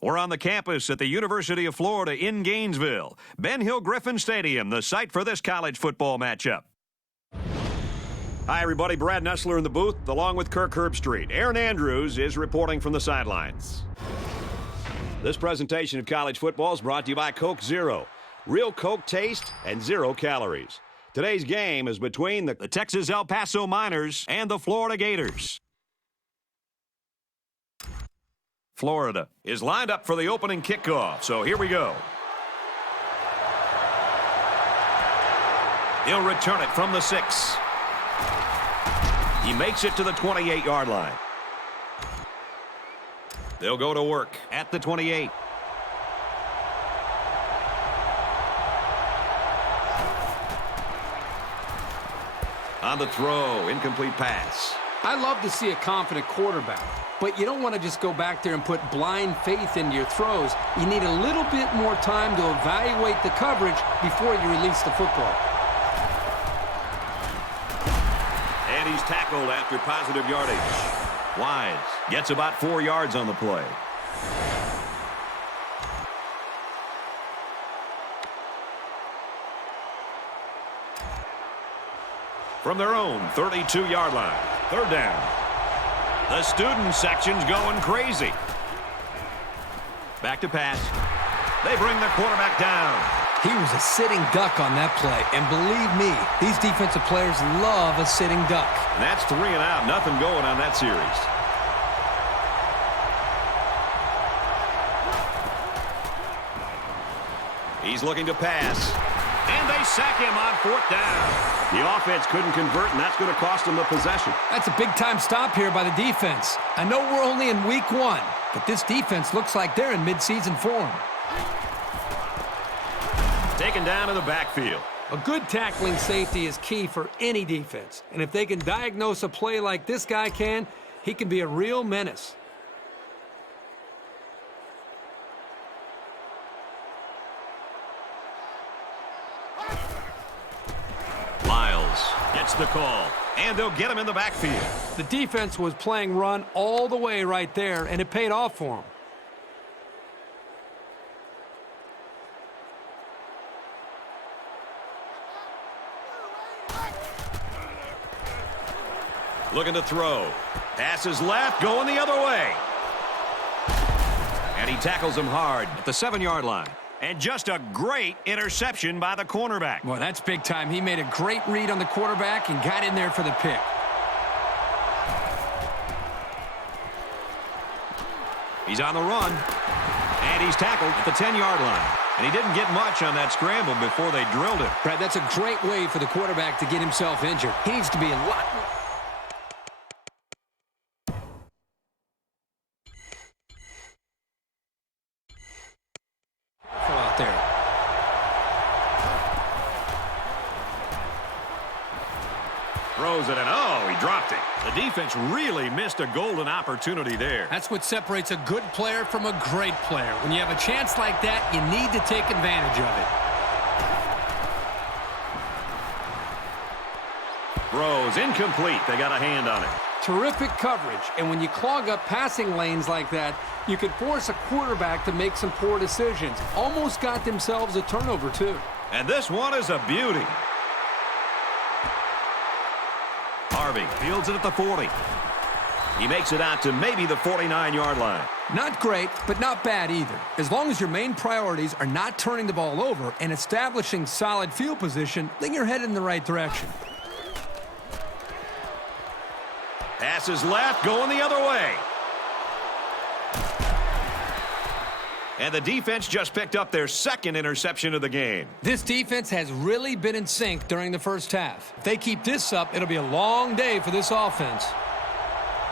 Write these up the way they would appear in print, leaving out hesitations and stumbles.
We're on the campus at the University of Florida in Gainesville. Ben Hill Griffin Stadium, the site for this college football matchup. Hi, everybody. Brad Nessler in the booth, along with Kirk Herbstreit. Aaron Andrews is reporting from the sidelines. This presentation of college football is brought to you by Coke Zero. Real Coke taste and 0 calories. Today's game is between the Texas El Paso Miners and the Florida Gators. Florida is lined up for the opening kickoff, so here we go. He'll return it from the 6. He makes it to the 28-yard line. They'll go to work at the 28. On the throw, incomplete pass. I love to see a confident quarterback, but you don't want to just go back there and put blind faith into your throws. You need a little bit more time to evaluate the coverage before you release the football. And he's tackled after positive yardage. Wise gets about 4 yards on the play. From their own 32-yard line, 3rd down. The student section's going crazy. Back to pass. They bring the quarterback down. He was a sitting duck on that play, and believe me, these defensive players love a sitting duck. And that's 3 and out. Nothing going on that series. He's looking to pass. And they sack him on 4th down. The offense couldn't convert, and that's going to cost them the possession. That's a big-time stop here by the defense. I know we're only in week 1, but this defense looks like they're in midseason form. Taken down in the backfield. A good tackling safety is key for any defense, and if they can diagnose a play like this guy can, he can be a real menace. Gets the call, and they'll get him in the backfield. The defense was playing run all the way right there, and it paid off for him. Looking to throw. Passes left, going the other way. And he tackles him hard at the 7-yard line. And just a great interception by the cornerback. Well, that's big time. He made a great read on the quarterback and got in there for the pick. He's on the run. And he's tackled at the 10-yard line. And he didn't get much on that scramble before they drilled him. Brad, that's a great way for the quarterback to get himself injured. He needs to be a lot more. Throws it, and oh, he dropped it. The defense really missed a golden opportunity there. That's what separates a good player from a great player. When you have a chance like that, you need to take advantage of it. Throws incomplete. They got a hand on it. Terrific coverage, and when you clog up passing lanes like that, you can force a quarterback to make some poor decisions. Almost got themselves a turnover, too. And this one is a beauty. Harvey fields it at the 40. He makes it out to maybe the 49-yard line. Not great, but not bad either. As long as your main priorities are not turning the ball over and establishing solid field position, then you're headed in the right direction. Passes left, going the other way. And the defense just picked up their 2nd interception of the game. This defense has really been in sync during the first half. If they keep this up, it'll be a long day for this offense.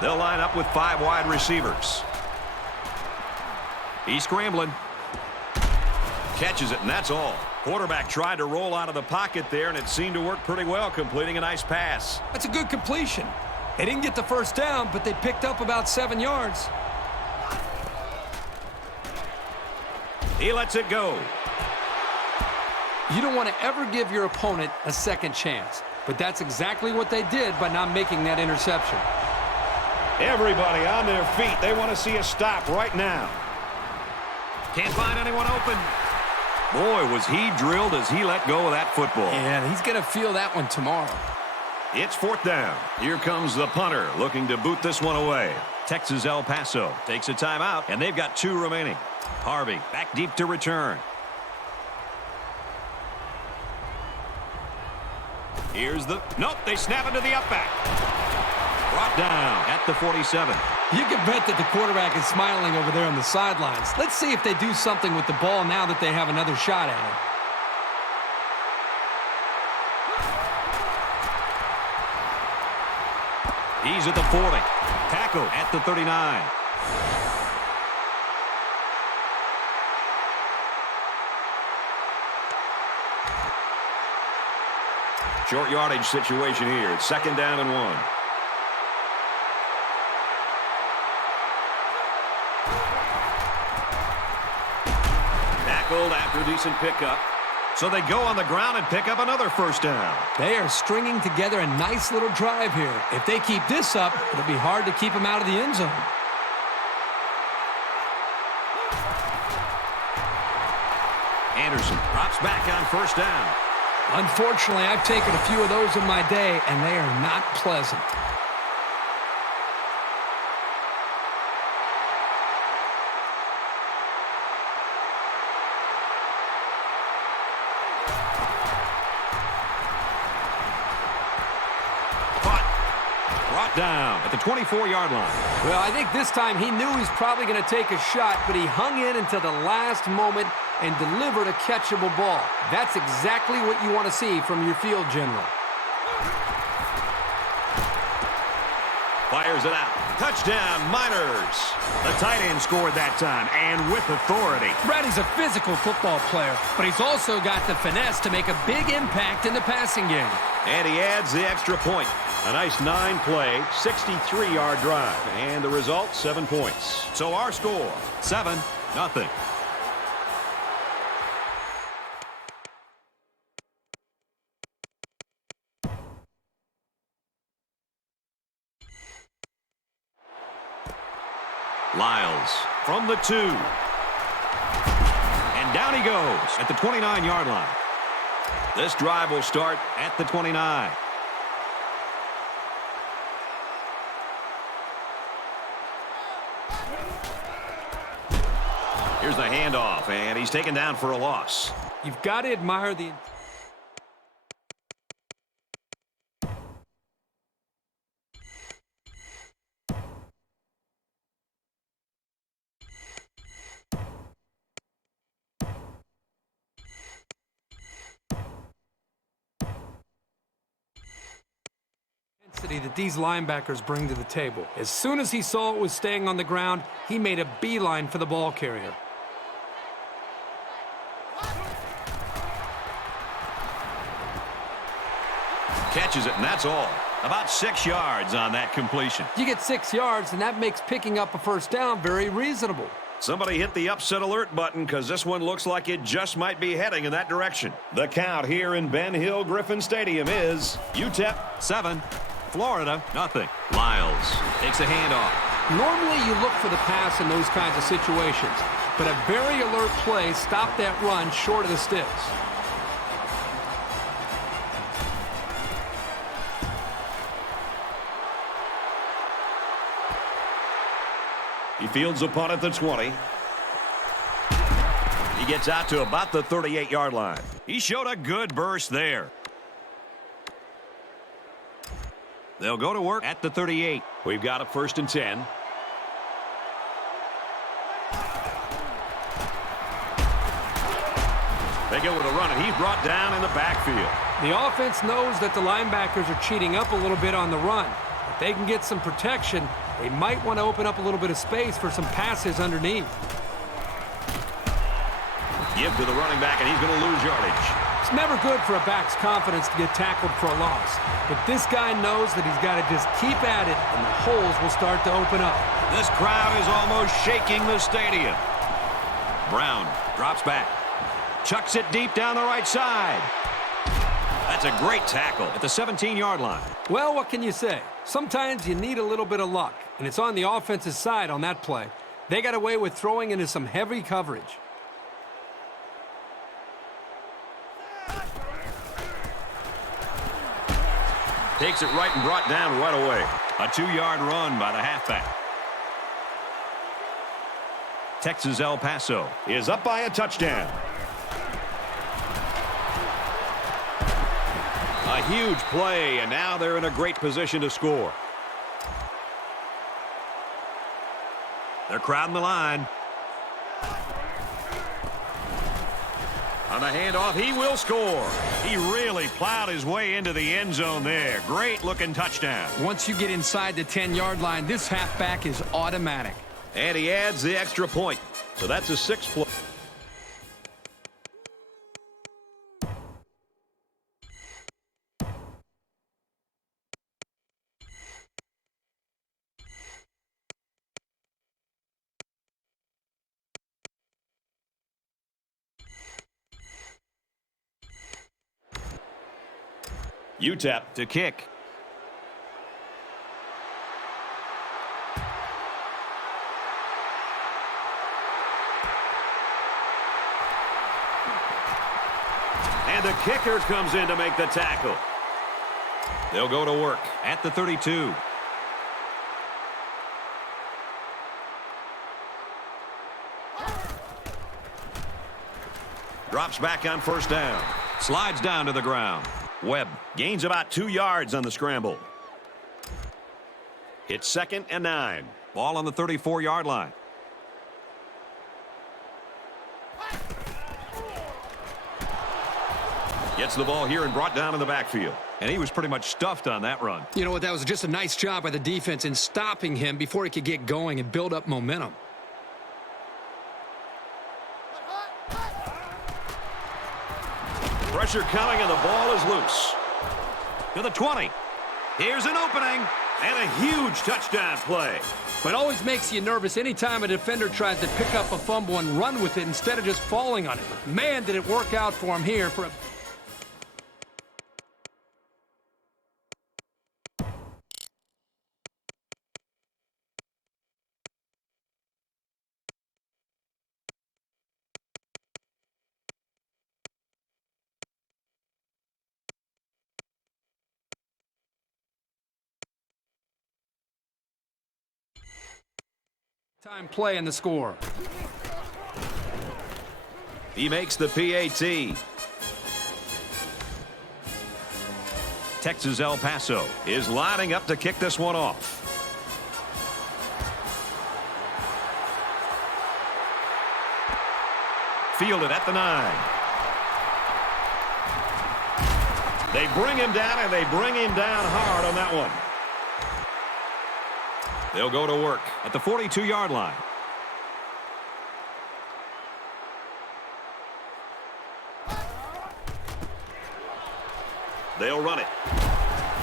They'll line up with 5 wide receivers. He's scrambling. Catches it, and that's all. Quarterback tried to roll out of the pocket there, and it seemed to work pretty well, completing a nice pass. That's a good completion. They didn't get the first down, but they picked up about 7 yards. He lets it go. You don't want to ever give your opponent a second chance, but that's exactly what they did by not making that interception. Everybody on their feet. They want to see a stop right now. Can't find anyone open. Boy, was he drilled as he let go of that football. And he's going to feel that one tomorrow. It's fourth down. Here comes the punter looking to boot this one away. Texas El Paso takes a timeout, and they've got 2 remaining. Harvey back deep to return. Here's the... Nope, they snap it to the up back. Brought down at the 47. You can bet that the quarterback is smiling over there on the sidelines. Let's see if they do something with the ball now that they have another shot at it. He's at the 40. Tackle at the 39. Short yardage situation here. It's 2nd down and 1. Tackled after a decent pickup. So they go on the ground and pick up another 1st down. They are stringing together a nice little drive here. If they keep this up, it'll be hard to keep them out of the end zone. Anderson drops back on 1st down. Unfortunately, I've taken a few of those in my day, and they are not pleasant. Brought down at the 24-yard line. Well, I think this time he knew he's probably going to take a shot, but he hung in until the last moment and delivered a catchable ball. That's exactly what you want to see from your field general. Fires it out. Touchdown, Miners. The tight end scored that time, and with authority. Brady's a physical football player, but he's also got the finesse to make a big impact in the passing game. And he adds the extra point. A nice 9-play, 63-yard drive. And the result, 7 points. So our score, 7-0. Lyles from the 2. And down he goes at the 29-yard line. This drive will start at the 29. Here's the handoff, and he's taken down for a loss. You've got to admire the... that these linebackers bring to the table. As soon as he saw it was staying on the ground, he made a beeline for the ball carrier. Catches it, and that's all. About 6 yards on that completion. You get 6 yards, and that makes picking up a 1st down very reasonable. Somebody hit the upset alert button because this one looks like it just might be heading in that direction. The count here in Ben Hill Griffin Stadium is UTEP 7, Florida 0. Lyles takes a handoff. Normally you look for the pass in those kinds of situations, but a very alert play stopped that run short of the sticks. He fields a punt at the 20. He gets out to about the 38-yard line. He showed a good burst there. They'll go to work at the 38. We've got a 1st and 10. They go with a run, and he's brought down in the backfield. The offense knows that the linebackers are cheating up a little bit on the run. If they can get some protection, they might want to open up a little bit of space for some passes underneath. Give to the running back, and he's going to lose yardage. It's never good for a back's confidence to get tackled for a loss. But this guy knows that he's got to just keep at it, and the holes will start to open up. This crowd is almost shaking the stadium. Brown drops back. Chucks it deep down the right side. That's a great tackle at the 17-yard line. Well, what can you say? Sometimes you need a little bit of luck, and it's on the offensive side on that play. They got away with throwing into some heavy coverage. Takes it right and brought down right away. A 2-yard run by the halfback. Texas El Paso is up by a touchdown. A huge play, and now they're in a great position to score. They're crowding the line. On the handoff, he will score. He really plowed his way into the end zone there. Great-looking touchdown. Once you get inside the 10-yard line, this halfback is automatic. And he adds the extra point. So that's a 6 play. UTEP to kick. And the kicker comes in to make the tackle. They'll go to work at the 32. Drops back on first down. Slides down to the ground. Webb gains about 2 yards on the scramble. It's 2nd and 9. Ball on the 34-yard line. Gets the ball here and brought down in the backfield. And he was pretty much stuffed on that run. You know what? That was just a nice job by the defense in stopping him before he could get going and build up momentum. Pressure coming and the ball is loose. To the 20. Here's an opening and a huge touchdown play. But it always makes you nervous anytime a defender tries to pick up a fumble and run with it instead of just falling on it. Man, did it work out for him here for a... time play in the score. He makes the PAT. Texas El Paso is lining up to kick this one off. Fielded at the 9. They bring him down, and they bring him down hard on that one. They'll go to work at the 42-yard line. They'll run it.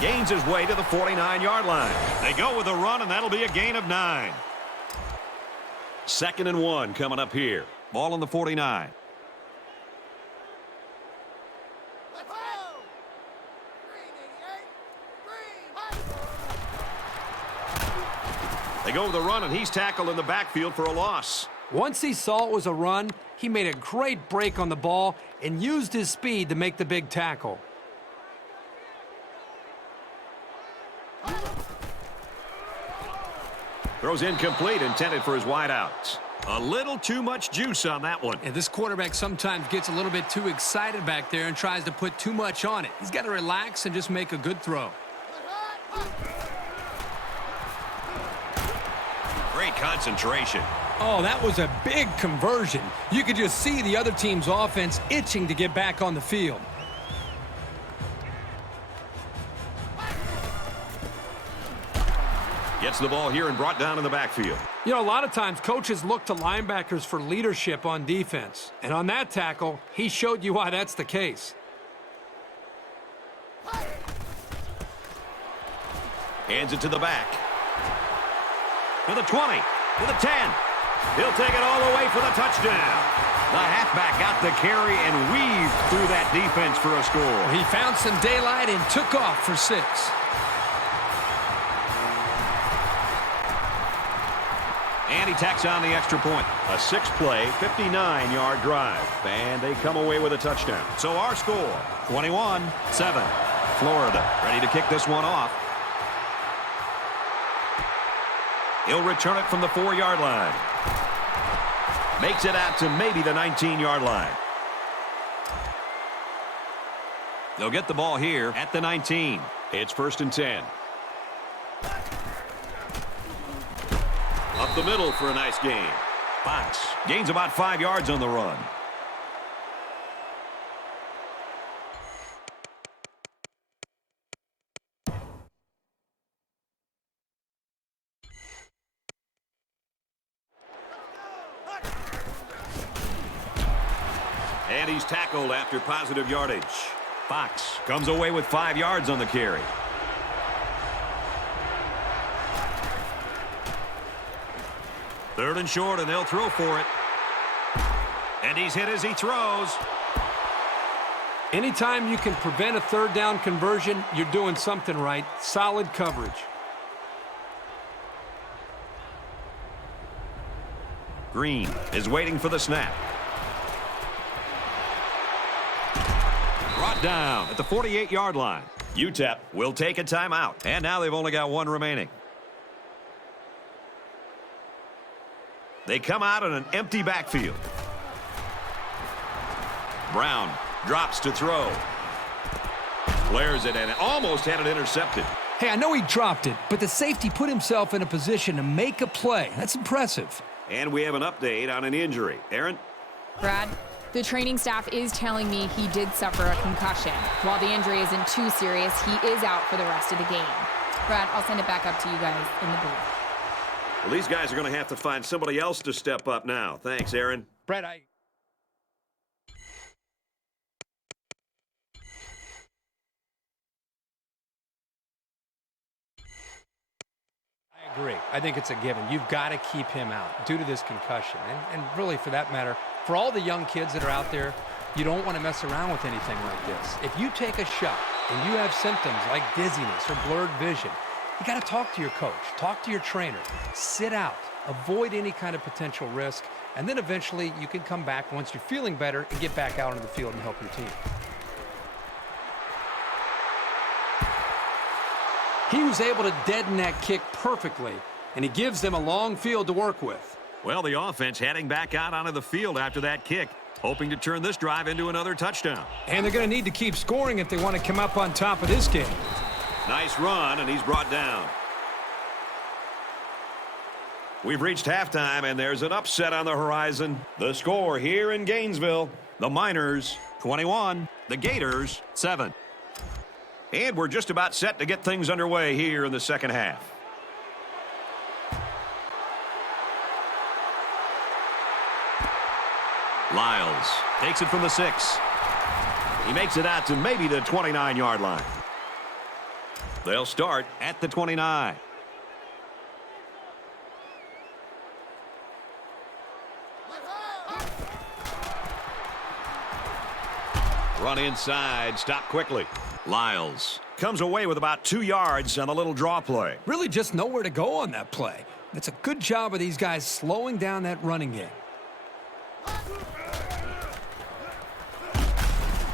Gains his way to the 49-yard line. They go with a run, and that'll be a gain of 9. 2nd and 1 coming up here. Ball on the 49. They go with a run, and he's tackled in the backfield for a loss. Once he saw it was a run, he made a great break on the ball and used his speed to make the big tackle. Throws incomplete, intended for his wideouts. A little too much juice on that one. And this quarterback sometimes gets a little bit too excited back there and tries to put too much on it. He's got to relax and just make a good throw. Great concentration. Oh, that was a big conversion. You could just see the other team's offense itching to get back on the field. Gets the ball here and brought down in the backfield. You know, a lot of times coaches look to linebackers for leadership on defense. And on that tackle, he showed you why that's the case. Hands it to the back. To the 20. To the 10. He'll take it all the way for the touchdown. The halfback got the carry and weaved through that defense for a score. He found some daylight and took off for 6. And he tacks on the extra point. A 6-play, 59-yard drive. And they come away with a touchdown. So our score, 21-7. Florida ready to kick this one off. He'll return it from the 4-yard line. Makes it out to maybe the 19-yard line. They'll get the ball here at the 19. It's 1st and 10. Up the middle for a nice gain. Fox gains about 5 yards on the run. And he's tackled after positive yardage. Fox comes away with 5 yards on the carry. Third and short, and they'll throw for it. And he's hit as he throws. Anytime you can prevent a third down conversion, you're doing something right. Solid coverage. Green is waiting for the snap. Brought down at the 48-yard line. UTEP will take a timeout. And now they've only got one remaining. They come out in an empty backfield. Brown drops to throw. Flares it and almost had it intercepted. Hey, I know he dropped it, but the safety put himself in a position to make a play. That's impressive. And we have an update on an injury. Aaron? Brad, the training staff is telling me he did suffer a concussion. While the injury isn't too serious, he is out for the rest of the game. Brad, I'll send it back up to you guys in the booth. Well, these guys are going to have to find somebody else to step up now. Thanks, Aaron. Brad, I agree. I think it's a given. You've got to keep him out due to this concussion. And really, for that matter, for all the young kids that are out there, you don't want to mess around with anything like this. If you take a shot and you have symptoms like dizziness or blurred vision, you got to talk to your coach, talk to your trainer, sit out, avoid any kind of potential risk, and then eventually you can come back once you're feeling better and get back out onto the field and help your team. He was able to deaden that kick perfectly, and he gives them a long field to work with. Well, the offense heading back out onto the field after that kick, hoping to turn this drive into another touchdown. And they're going to need to keep scoring if they want to come up on top of this game. Nice run, and he's brought down. We've reached halftime, and there's an upset on the horizon. The score here in Gainesville, the Miners, 21, the Gators, 7. And we're just about set to get things underway here in the second half. Lyles takes it from the 6. He makes it out to maybe the 29-yard line. They'll start at the 29. Run inside, stop quickly. Lyles comes away with about 2 yards on a little draw play. Really just nowhere to go on that play. It's a good job of these guys slowing down that running game.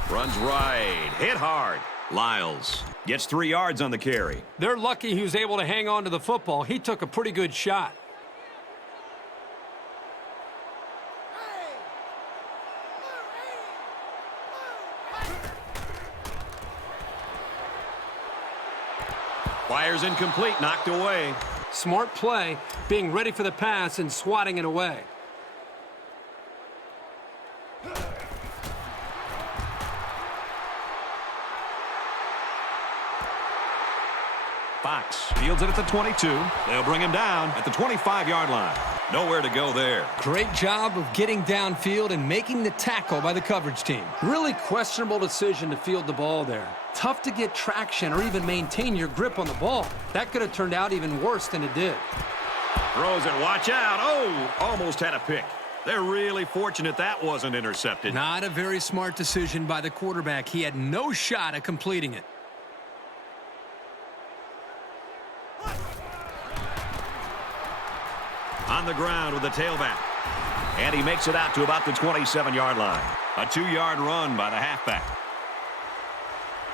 Runs right, hit hard. Lyles gets 3 yards on the carry. They're lucky he was able to hang on to the football. He took a pretty good shot. Fires incomplete, knocked away. Smart play, being ready for the pass and swatting it away. Fox fields it at the 22. They'll bring him down at the 25-yard line. Nowhere to go there. Great job of getting downfield and making the tackle by the coverage team. Really questionable decision to field the ball there. Tough to get traction or even maintain your grip on the ball. That could have turned out even worse than it did. Throws it, watch out. Oh, almost had a pick. They're really fortunate that wasn't intercepted. Not a very smart decision by the quarterback. He had no shot at completing it. On the ground with the tailback. And he makes it out to about the 27-yard line. A 2-yard run by the halfback.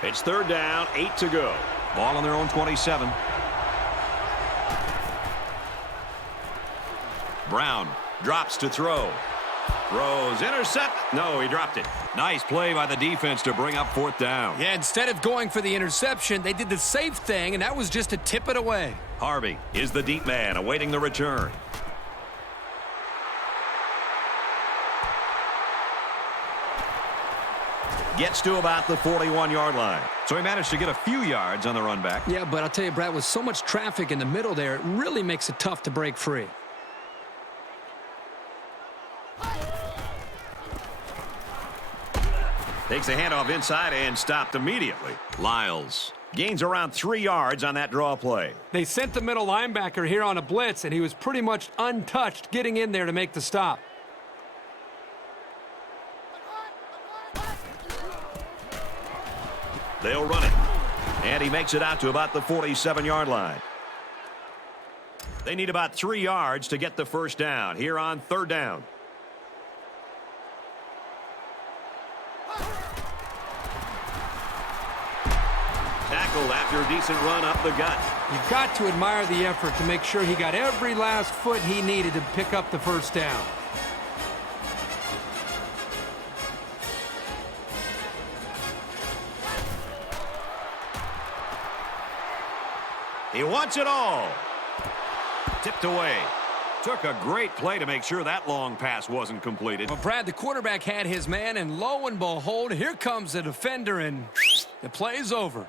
It's third down, 8 to go. Ball on their own 27. Brown drops to throw. Throws, intercept. No, he dropped it. Nice play by the defense to bring up fourth down. Yeah, instead of going for the interception, they did the safe thing, and that was just to tip it away. Harvey is the deep man awaiting the return. Gets to about the 41-yard line. So he managed to get a few yards on the run back. Yeah, but I'll tell you, Brad, with so much traffic in the middle there, it really makes it tough to break free. Takes the handoff inside and stopped immediately. Lyles gains around 3 yards on that draw play. They sent the middle linebacker here on a blitz, and he was pretty much untouched getting in there to make the stop. They'll run it. And he makes it out to about the 47-yard line. They need about 3 yards to get the first down here on third down. Tackled after a decent run up the gut. You've got to admire the effort to make sure he got every last foot he needed to pick up the first down. He wants it all. Tipped away. Took a great play to make sure that long pass wasn't completed. Well, Brad, the quarterback had his man, and lo and behold, here comes the defender, and the play's over.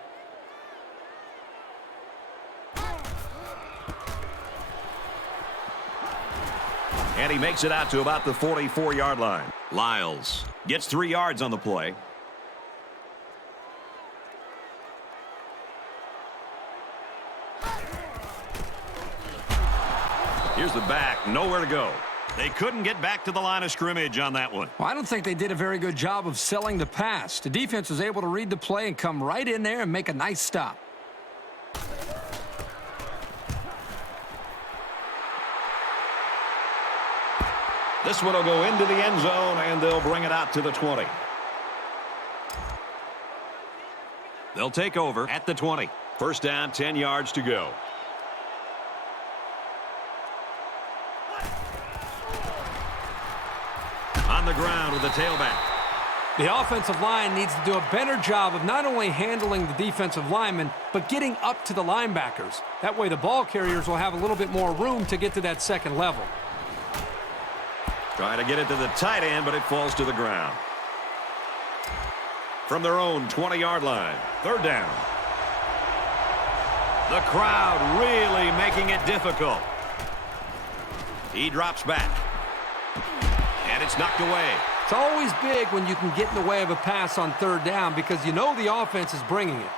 And he makes it out to about the 44-yard line. Lyles gets 3 yards on the play. Here's the back, nowhere to go. They couldn't get back to the line of scrimmage on that one. Well, I don't think they did a very good job of selling the pass. The defense was able to read the play and come right in there and make a nice stop. This one will go into the end zone, and they'll bring it out to the 20. They'll take over at the 20. First down, 10 yards to go. On the ground with the tailback. The offensive line needs to do a better job of not only handling the defensive linemen, but getting up to the linebackers. That way the ball carriers will have a little bit more room to get to that second level. Trying to get it to the tight end, but it falls to the ground. From their own 20-yard line, third down. The crowd really making it difficult. He drops back. And it's knocked away. It's always big when you can get in the way of a pass on third down because you know the offense is bringing it.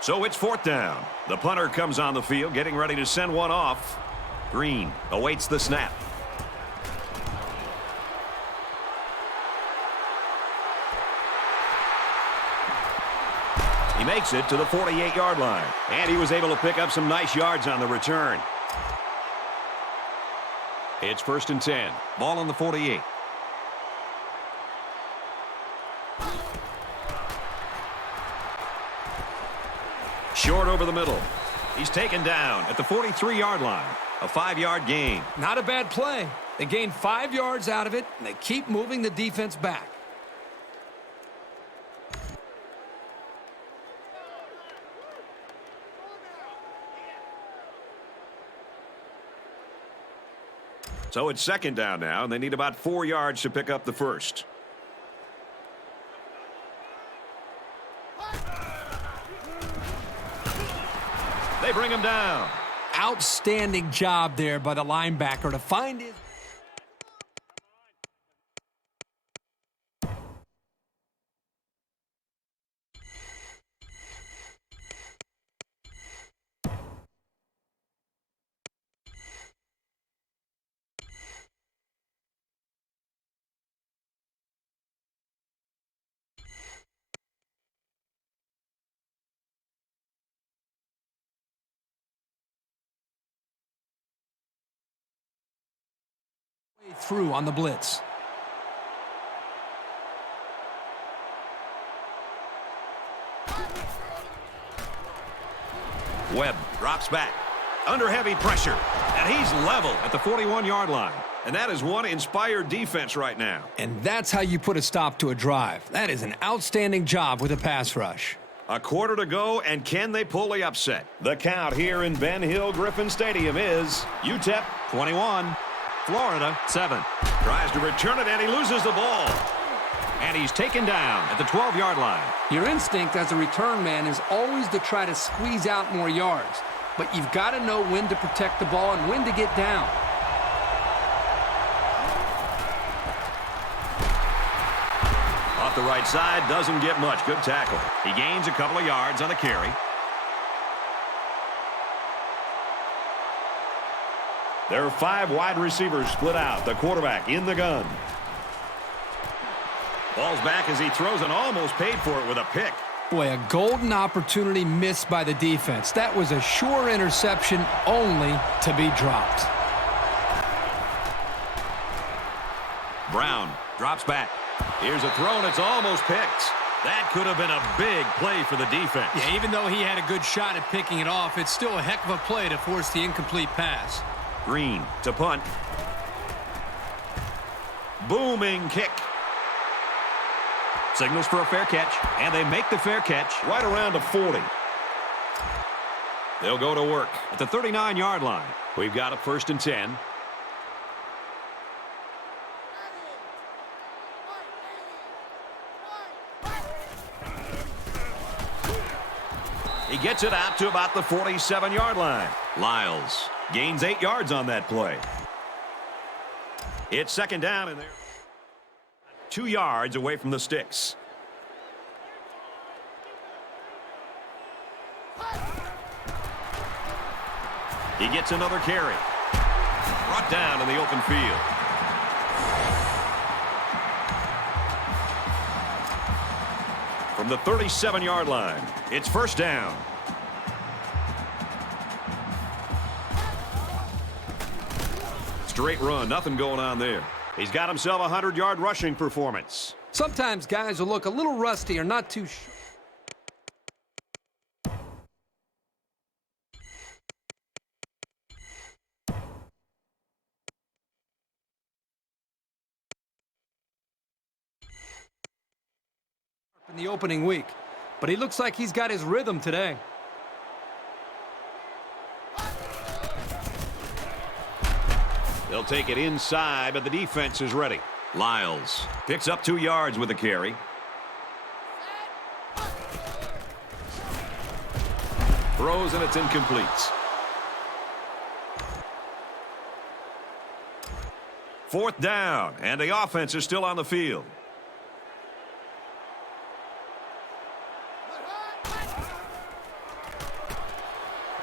So it's fourth down. The punter comes on the field, getting ready to send one off. Green awaits the snap. He makes it to the 48-yard line. And he was able to pick up some nice yards on the return. It's first and 10. Ball on the 48. Short over the middle. He's taken down at the 43-yard line. A 5-yard gain. Not a bad play. They gained 5 yards out of it, and they keep moving the defense back. So it's second down now, and they need about 4 yards to pick up the first. They bring him down. Outstanding job there by the linebacker to find it. Through on the blitz. Webb drops back. Under heavy pressure. And he's level at the 41-yard line. And that is one inspired defense right now. And that's how you put a stop to a drive. That is an outstanding job with a pass rush. A quarter to go, and can they pull the upset? The count here in Ben Hill Griffin Stadium is UTEP 21, Florida 7. Tries to return it, and he loses the ball. And he's taken down at the 12-yard line. Your instinct as a return man is always to try to squeeze out more yards. But you've got to know when to protect the ball and when to get down. Off the right side, doesn't get much. Good tackle. He gains a couple of yards on the carry. There are 5 wide receivers split out. The quarterback in the gun. Ball's back as he throws and almost paid for it with a pick. Boy, a golden opportunity missed by the defense. That was a sure interception, only to be dropped. Brown drops back. Here's a throw, and it's almost picked. That could have been a big play for the defense. Yeah, even though he had a good shot at picking it off, it's still a heck of a play to force the incomplete pass. Green to punt. Booming kick. Signals for a fair catch, and they make the fair catch right around the 40. They'll go to work at the 39-yard line. We've got a 1st and 10. He gets it out to about the 47-yard line. Lyles gains 8 yards on that play. It's 2nd down in there. 2 yards away from the sticks. He gets another carry. Brought down in the open field. From the 37-yard line, it's 1st down. Straight run, nothing going on there. He's got himself a 100-yard rushing performance. Sometimes guys will look a little rusty or not too sure. In the opening week, but he looks like he's got his rhythm today. They'll take it inside, but the defense is ready. Lyles picks up 2 yards with the carry. Throws, and it's incomplete. 4th down, and the offense is still on the field.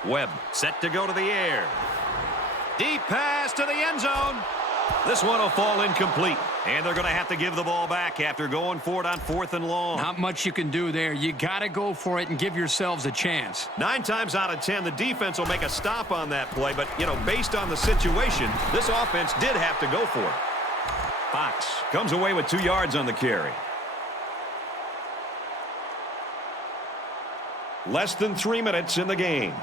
Webb set to go to the air. Deep pass to the end zone. This one will fall incomplete, and they're going to have to give the ball back after going for it on 4th and long. Not much you can do there. You got to go for it and give yourselves a chance. 9 times out of 10, the defense will make a stop on that play, but, based on the situation, this offense did have to go for it. Fox comes away with 2 yards on the carry. Less than 3 minutes in the game.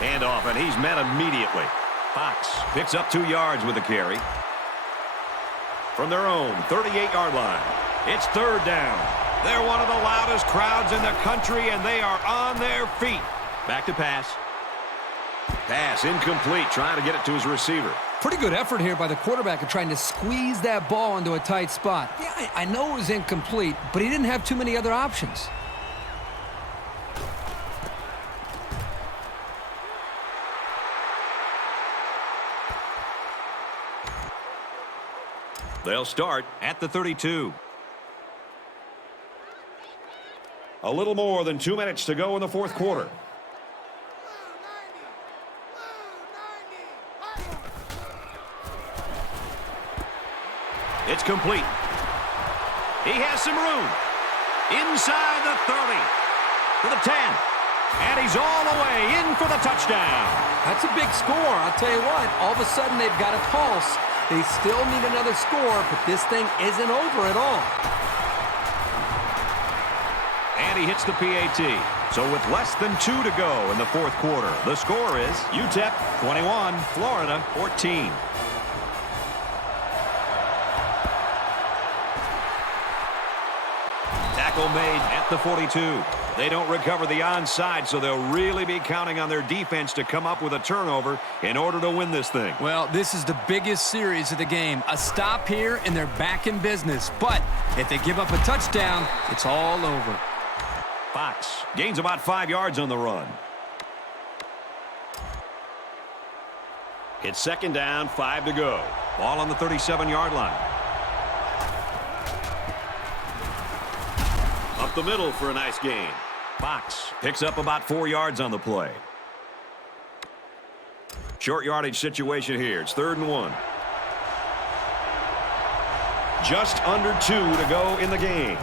Handoff, and he's met immediately. Fox picks up 2 yards with the carry. From their own 38-yard line, it's 3rd down. They're one of the loudest crowds in the country, and they are on their feet. Back to pass. Pass incomplete, trying to get it to his receiver. Pretty good effort here by the quarterback of trying to squeeze that ball into a tight spot. Yeah, I know it was incomplete, but he didn't have too many other options. They'll start at the 32. A little more than 2 minutes to go in the 4th quarter. It's complete. He has some room. Inside the 30. To the 10. And he's all the way in for the touchdown. That's a big score. I'll tell you what, all of a sudden they've got a pulse. They still need another score, but this thing isn't over at all. And he hits the PAT. So with less than 2 to go in the fourth quarter, the score is UTEP 21, Florida 14. Tackle made at the 42. They don't recover the onside, so they'll really be counting on their defense to come up with a turnover in order to win this thing. Well, this is the biggest series of the game. A stop here, and they're back in business. But if they give up a touchdown, it's all over. Fox gains about 5 yards on the run. It's second down, 5 to go. Ball on the 37-yard line. Up the middle for a nice gain. Fox picks up about 4 yards on the play. Short yardage situation here. It's 3rd and 1. Just under 2 to go in the game.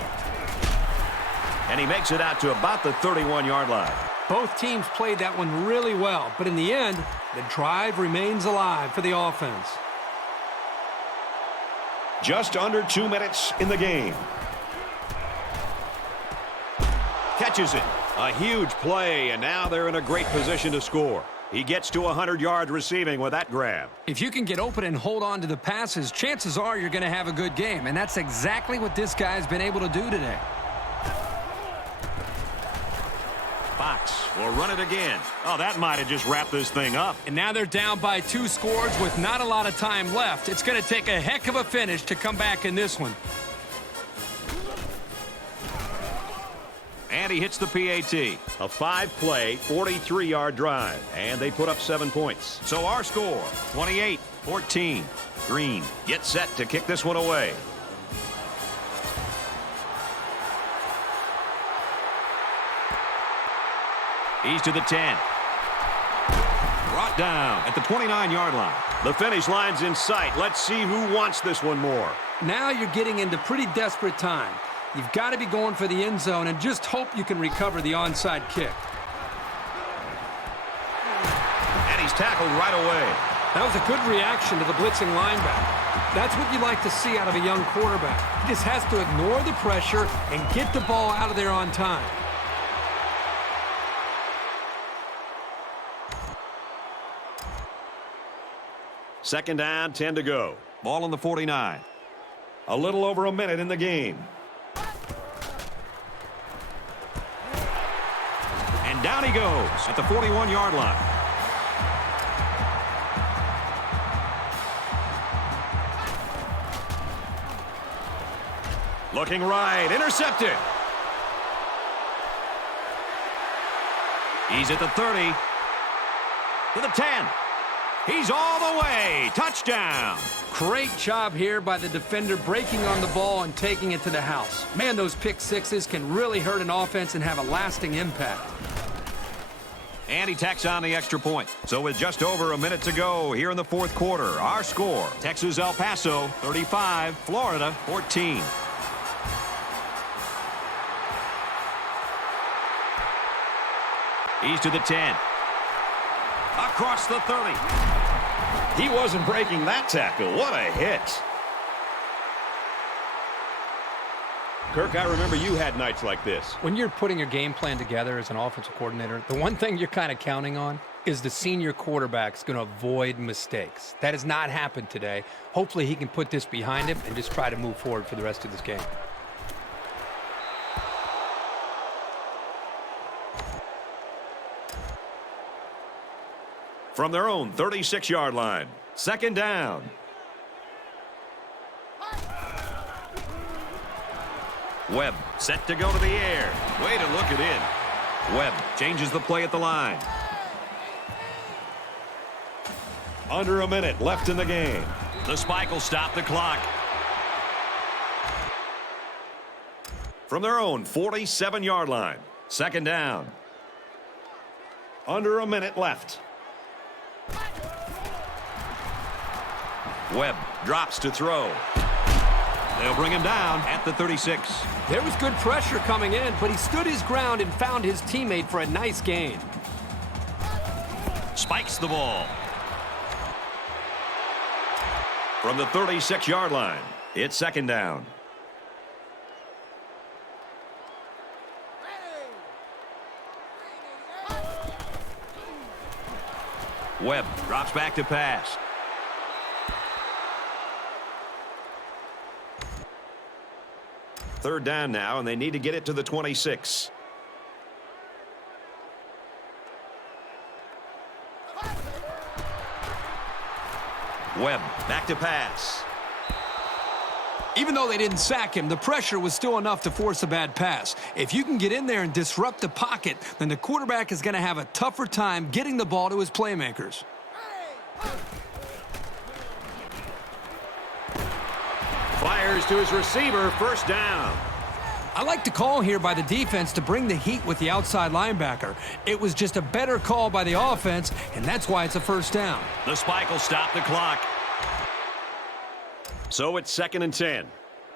And he makes it out to about the 31-yard line. Both teams played that one really well, but in the end, the drive remains alive for the offense. Just under 2 minutes in the game. Catches it. A huge play, and now they're in a great position to score. He gets to 100 yards receiving with that grab. If you can get open and hold on to the passes, chances are you're going to have a good game, and that's exactly what this guy's been able to do today. Fox will run it again. Oh, that might have just wrapped this thing up. And now they're down by 2 scores with not a lot of time left. It's going to take a heck of a finish to come back in this one. And he hits the PAT. A 5-play, 43-yard drive. And they put up 7 points. So our score, 28-14. Green gets set to kick this one away. He's to the 10. Brought down at the 29-yard line. The finish line's in sight. Let's see who wants this one more. Now you're getting into pretty desperate time. You've got to be going for the end zone and just hope you can recover the onside kick. And he's tackled right away. That was a good reaction to the blitzing linebacker. That's what you like to see out of a young quarterback. He just has to ignore the pressure and get the ball out of there on time. Second down, 10 to go. Ball on the 49. A little over a minute in the game. And down he goes at the 41-yard line. Looking right, intercepted. He's at the 30. To the 10. He's all the way. Touchdown. Great job here by the defender breaking on the ball and taking it to the house. Man, those pick sixes can really hurt an offense and have a lasting impact. And he tacks on the extra point. So with just over a minute to go here in the fourth quarter, our score, Texas El Paso 35, Florida 14. He's to the 10. Across the 30. He wasn't breaking that tackle. What a hit. Kirk, I remember you had nights like this. When you're putting your game plan together as an offensive coordinator, the one thing you're kind of counting on is the senior quarterback's going to avoid mistakes. That has not happened today. Hopefully he can put this behind him and just try to move forward for the rest of this game. From their own 36-yard line, second down. Webb set to go to the air. Way to look it in. Webb changes the play at the line. Under a minute left in the game. The spike will stop the clock. From their own 47-yard line, second down. Under a minute left. Webb drops to throw. They'll bring him down at the 36. There was good pressure coming in, but he stood his ground and found his teammate for a nice gain. Spikes the ball. From the 36-yard line, it's second down. Webb drops back to pass. Third down now, and they need to get it to the 26. Webb back to pass. Even though they didn't sack him, the pressure was still enough to force a bad pass. If you can get in there and disrupt the pocket, then the quarterback is going to have a tougher time getting the ball to his playmakers. Fires to his receiver, first down. I like the call here by the defense to bring the heat with the outside linebacker. It was just a better call by the offense, and that's why it's a first down. The spike will stop the clock. So it's 2nd and 10.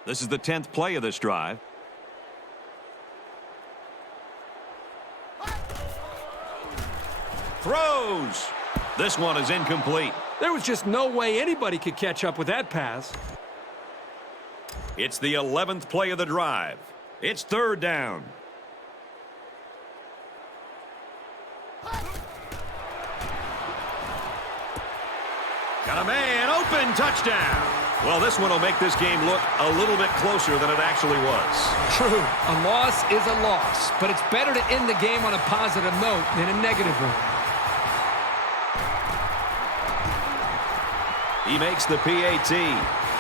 This is the 10th play of this drive. Throws. This one is incomplete. There was just no way anybody could catch up with that pass. It's the 11th play of the drive. It's 3rd down. Got a man open, touchdown. Well, this one will make this game look a little bit closer than it actually was. True. A loss is a loss, but it's better to end the game on a positive note than a negative one. He makes the PAT.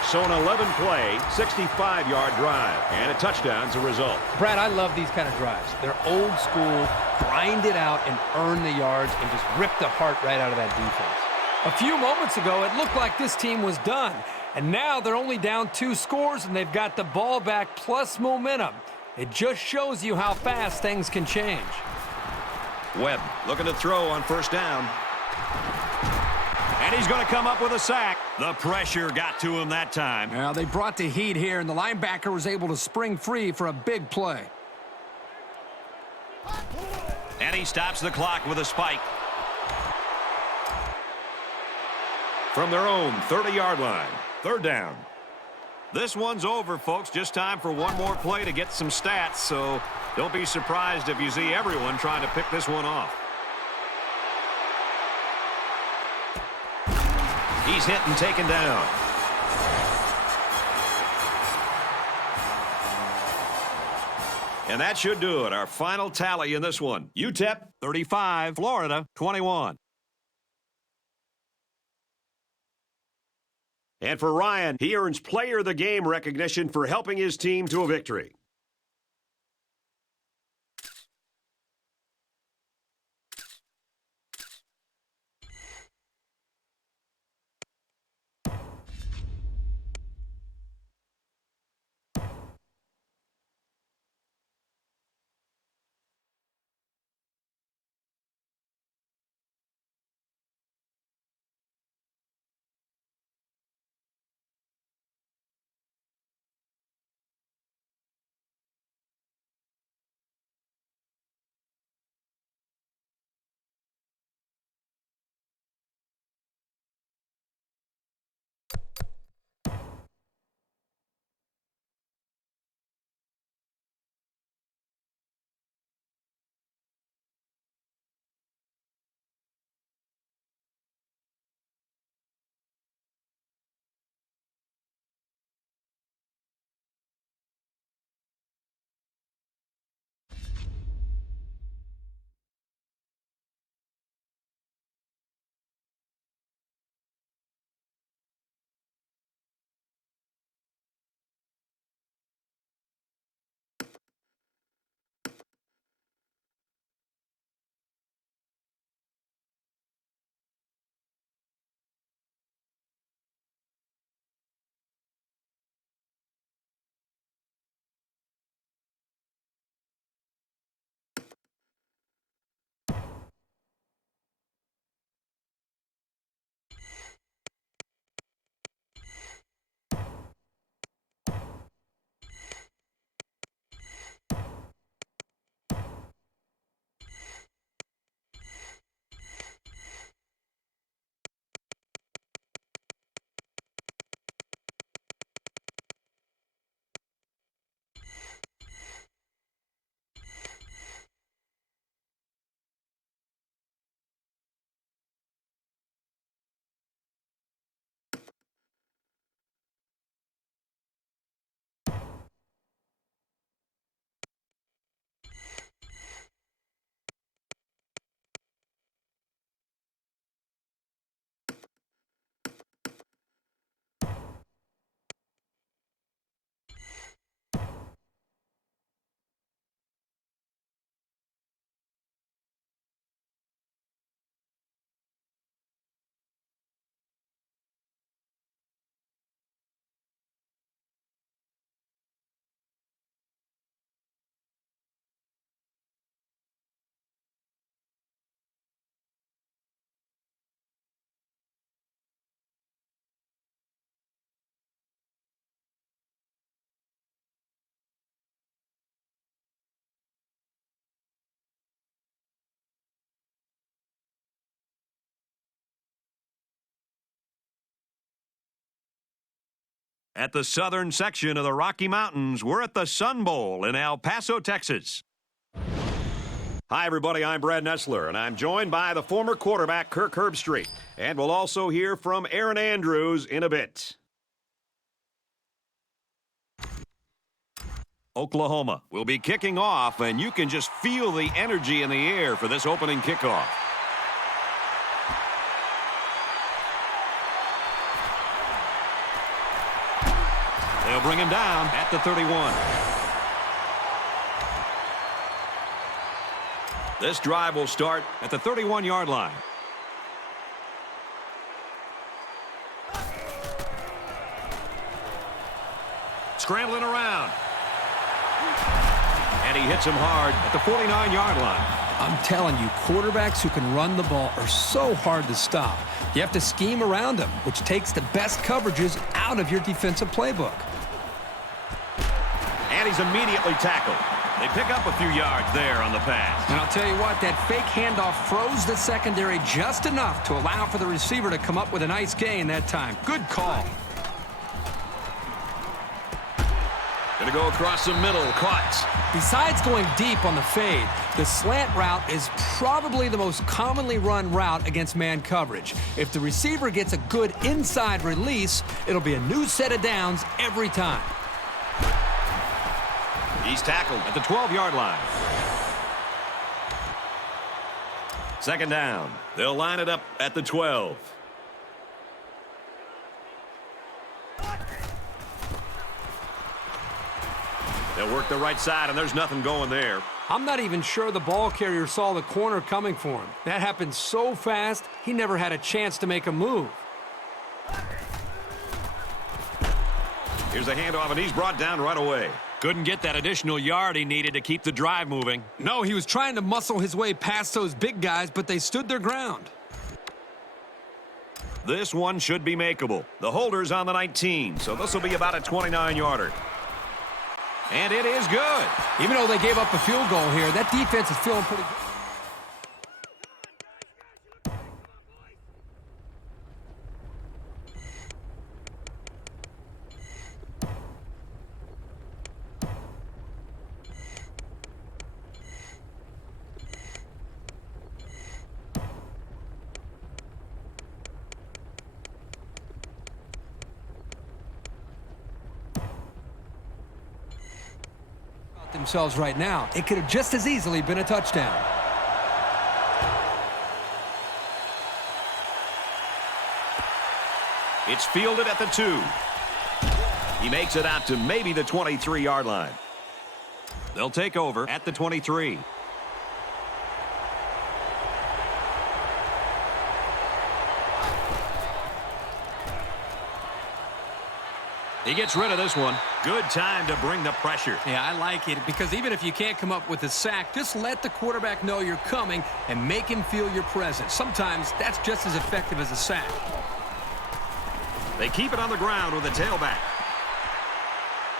So an 11-play, 65-yard drive, and a touchdown's a result. Brad, I love these kind of drives. They're old school, grind it out and earn the yards and just rip the heart right out of that defense. A few moments ago, it looked like this team was done. And now they're only down 2 scores, and they've got the ball back plus momentum. It just shows you how fast things can change. Webb looking to throw on first down. And he's going to come up with a sack. The pressure got to him that time. Now, they brought the heat here, and the linebacker was able to spring free for a big play. And he stops the clock with a spike. From their own 30-yard line, 3rd down. This one's over, folks. Just time for one more play to get some stats, so don't be surprised if you see everyone trying to pick this one off. He's hit and taken down. And that should do it. Our final tally in this one. UTEP 35, Florida 21. And for Ryan, he earns Player of the Game recognition for helping his team to a victory. At the southern section of the Rocky Mountains, we're at the Sun Bowl in El Paso, Texas. Hi, everybody. I'm Brad Nessler, and I'm joined by the former quarterback, Kirk Herbstreit. And we'll also hear from Erin Andrews in a bit. Oklahoma will be kicking off, and you can just feel the energy in the air for this opening kickoff. They'll bring him down at the 31. This drive will start at the 31-yard line. Scrambling around. And he hits him hard at the 49-yard line. I'm telling you, quarterbacks who can run the ball are so hard to stop. You have to scheme around them, which takes the best coverages out of your defensive playbook. And he's immediately tackled. They pick up a few yards there on the pass. And I'll tell you what, that fake handoff froze the secondary just enough to allow for the receiver to come up with a nice gain that time. Good call. Gonna go across the middle, caught. Besides going deep on the fade, the slant route is probably the most commonly run route against man coverage. If the receiver gets a good inside release, it'll be a new set of downs every time. He's tackled at the 12-yard line. Second down. They'll line it up at the 12. They'll work the right side, and there's nothing going there. I'm not even sure the ball carrier saw the corner coming for him. That happened so fast, he never had a chance to make a move. Here's a handoff, and he's brought down right away. Couldn't get that additional yard he needed to keep the drive moving. No, he was trying to muscle his way past those big guys, but they stood their ground. This one should be makeable. The holder's on the 19, so this will be about a 29-yarder. And it is good. Even though they gave up a field goal here, that defense is feeling pretty good. Themselves right now, it could have just as easily been a touchdown. It's fielded at the 2. He makes it out to maybe the 23-yard line. They'll take over at the 23. He gets rid of this one. Good time to bring the pressure. Yeah, I like it because even if you can't come up with a sack, just let the quarterback know you're coming and make him feel your presence. Sometimes that's just as effective as a sack. They keep it on the ground with the tailback.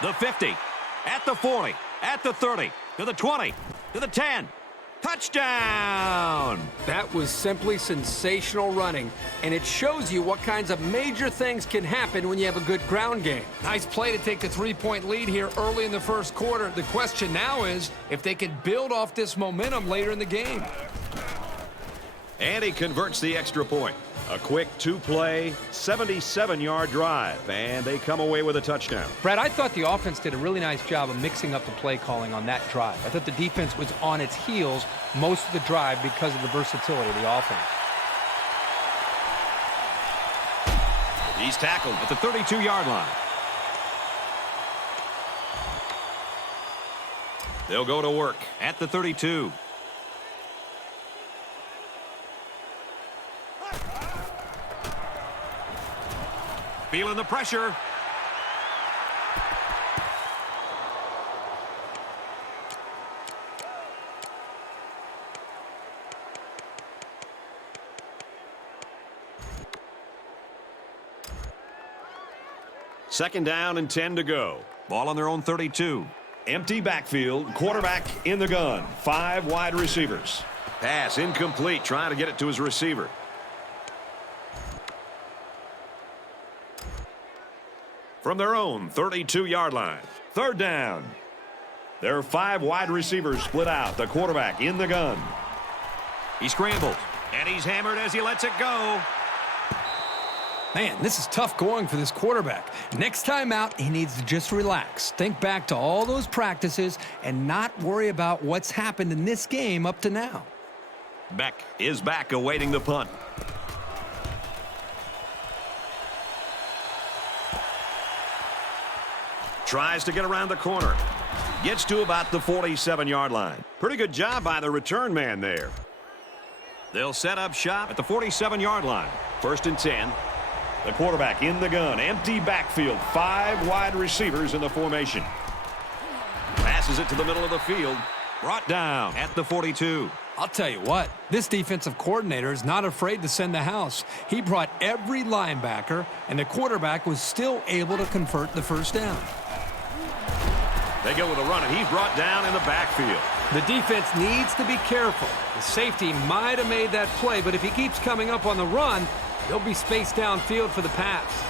The 50, at the 40, at the 30, to the 20, to the 10. Touchdown! That was simply sensational running, and it shows you what kinds of major things can happen when you have a good ground game. Nice play to take the 3-point lead here early in the first quarter. The question now is if they can build off this momentum later in the game. And he converts the extra point. A quick 2-play, 77-yard drive, and they come away with a touchdown. Brad, I thought the offense did a really nice job of mixing up the play calling on that drive. I thought the defense was on its heels most of the drive because of the versatility of the offense. He's tackled at the 32-yard line. They'll go to work at the 32. Feeling the pressure. Second down and 10 to go. Ball on their own 32. Empty backfield, quarterback in the gun. 5 wide receivers. Pass incomplete, trying to get it to his receiver. from their own 32-yard line. Third down. There are 5 wide receivers split out. The quarterback in the gun. He scrambles, and he's hammered as he lets it go. Man, this is tough going for this quarterback. Next time out, he needs to just relax. Think back to all those practices and not worry about what's happened in this game up to now. Beck is back awaiting the punt. Tries to get around the corner. Gets to about the 47-yard line. Pretty good job by the return man there. They'll set up shop at the 47-yard line. First and 10. The quarterback in the gun. Empty backfield. 5 wide receivers in the formation. Passes it to the middle of the field. Brought down at the 42. I'll tell you what, this defensive coordinator is not afraid to send the house. He brought every linebacker, and the quarterback was still able to convert the first down. They go with a run, and he's brought down in the backfield. The defense needs to be careful. The safety might have made that play, but if he keeps coming up on the run, he'll be spaced downfield for the pass.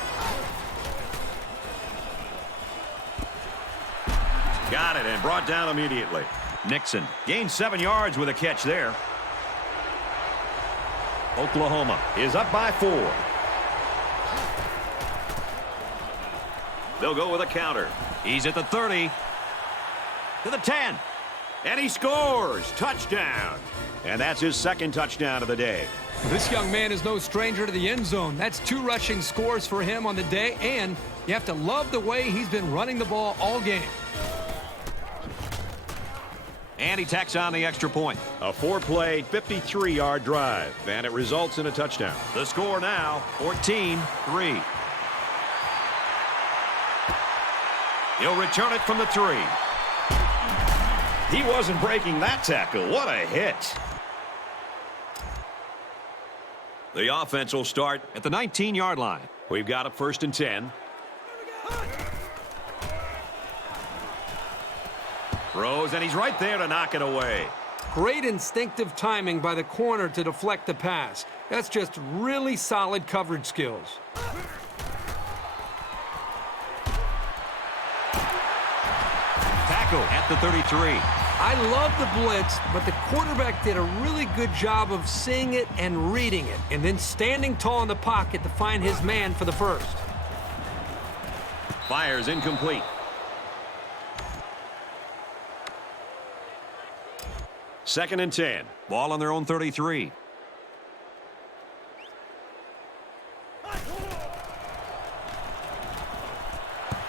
Got it, and brought down immediately. Nixon gained 7 yards with a catch there. Oklahoma is up by 4. They'll go with a counter. He's at the 30. To the 10. And he scores. Touchdown. And that's his second touchdown of the day. This young man is no stranger to the end zone. That's 2 rushing scores for him on the day, and you have to love the way he's been running the ball all game. And he tacks on the extra point. A 4-play, 53-yard drive, and it results in a touchdown. The score now, 14-3. He'll return it from the 3. He wasn't breaking that tackle. What a hit. The offense will start at the 19-yard line. We've got a first and 10. Throws, and he's right there to knock it away. Great instinctive timing by the corner to deflect the pass. That's just really solid coverage skills. Tackle at the 33. I love the blitz, but the quarterback did a really good job of seeing it and reading it, and then standing tall in the pocket to find his man for the first. Fires incomplete. Second and 10. Ball on their own 33.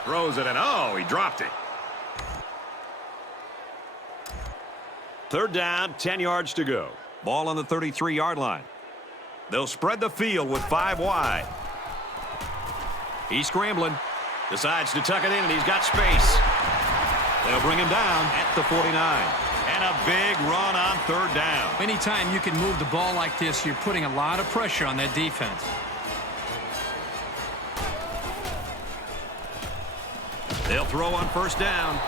Throws it, and oh, he dropped it. Third down, 10 yards to go. Ball on the 33-yard line. They'll spread the field with 5 wide. He's scrambling. Decides to tuck it in, and he's got space. They'll bring him down at the 49. And a big run on third down. Anytime you can move the ball like this, you're putting a lot of pressure on that defense. They'll throw on first down.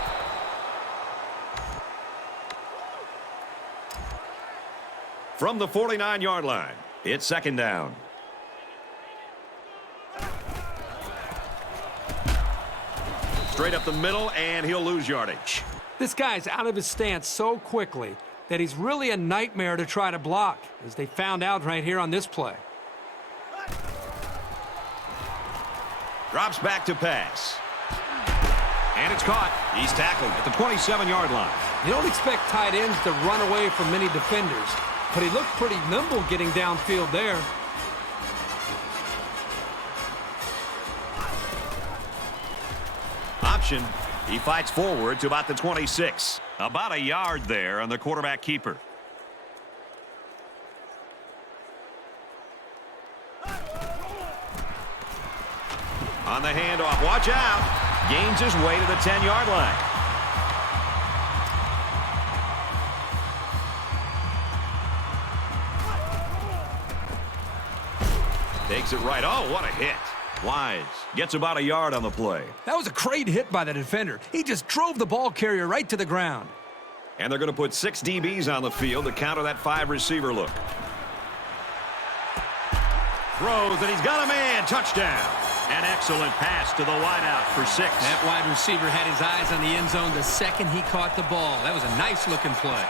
From the 49-yard line, it's second down. Straight up the middle, and he'll lose yardage. This guy's out of his stance so quickly that he's really a nightmare to try to block, as they found out right here on this play. Drops back to pass. And it's caught. He's tackled at the 27-yard line. You don't expect tight ends to run away from many defenders, but he looked pretty nimble getting downfield there. Option. He fights forward to about the 26. About a yard there on the quarterback keeper. On the handoff. Watch out. Gains his way to the 10-yard line. Takes it right. Oh, what a hit. Wise gets about a yard on the play. That was a great hit by the defender. He just drove the ball carrier right to the ground. And they're going to put 6 DBs on the field to counter that 5-receiver look. Throws, and he's got a man. Touchdown. An excellent pass to the wideout for 6. That wide receiver had his eyes on the end zone the second he caught the ball. That was a nice-looking play.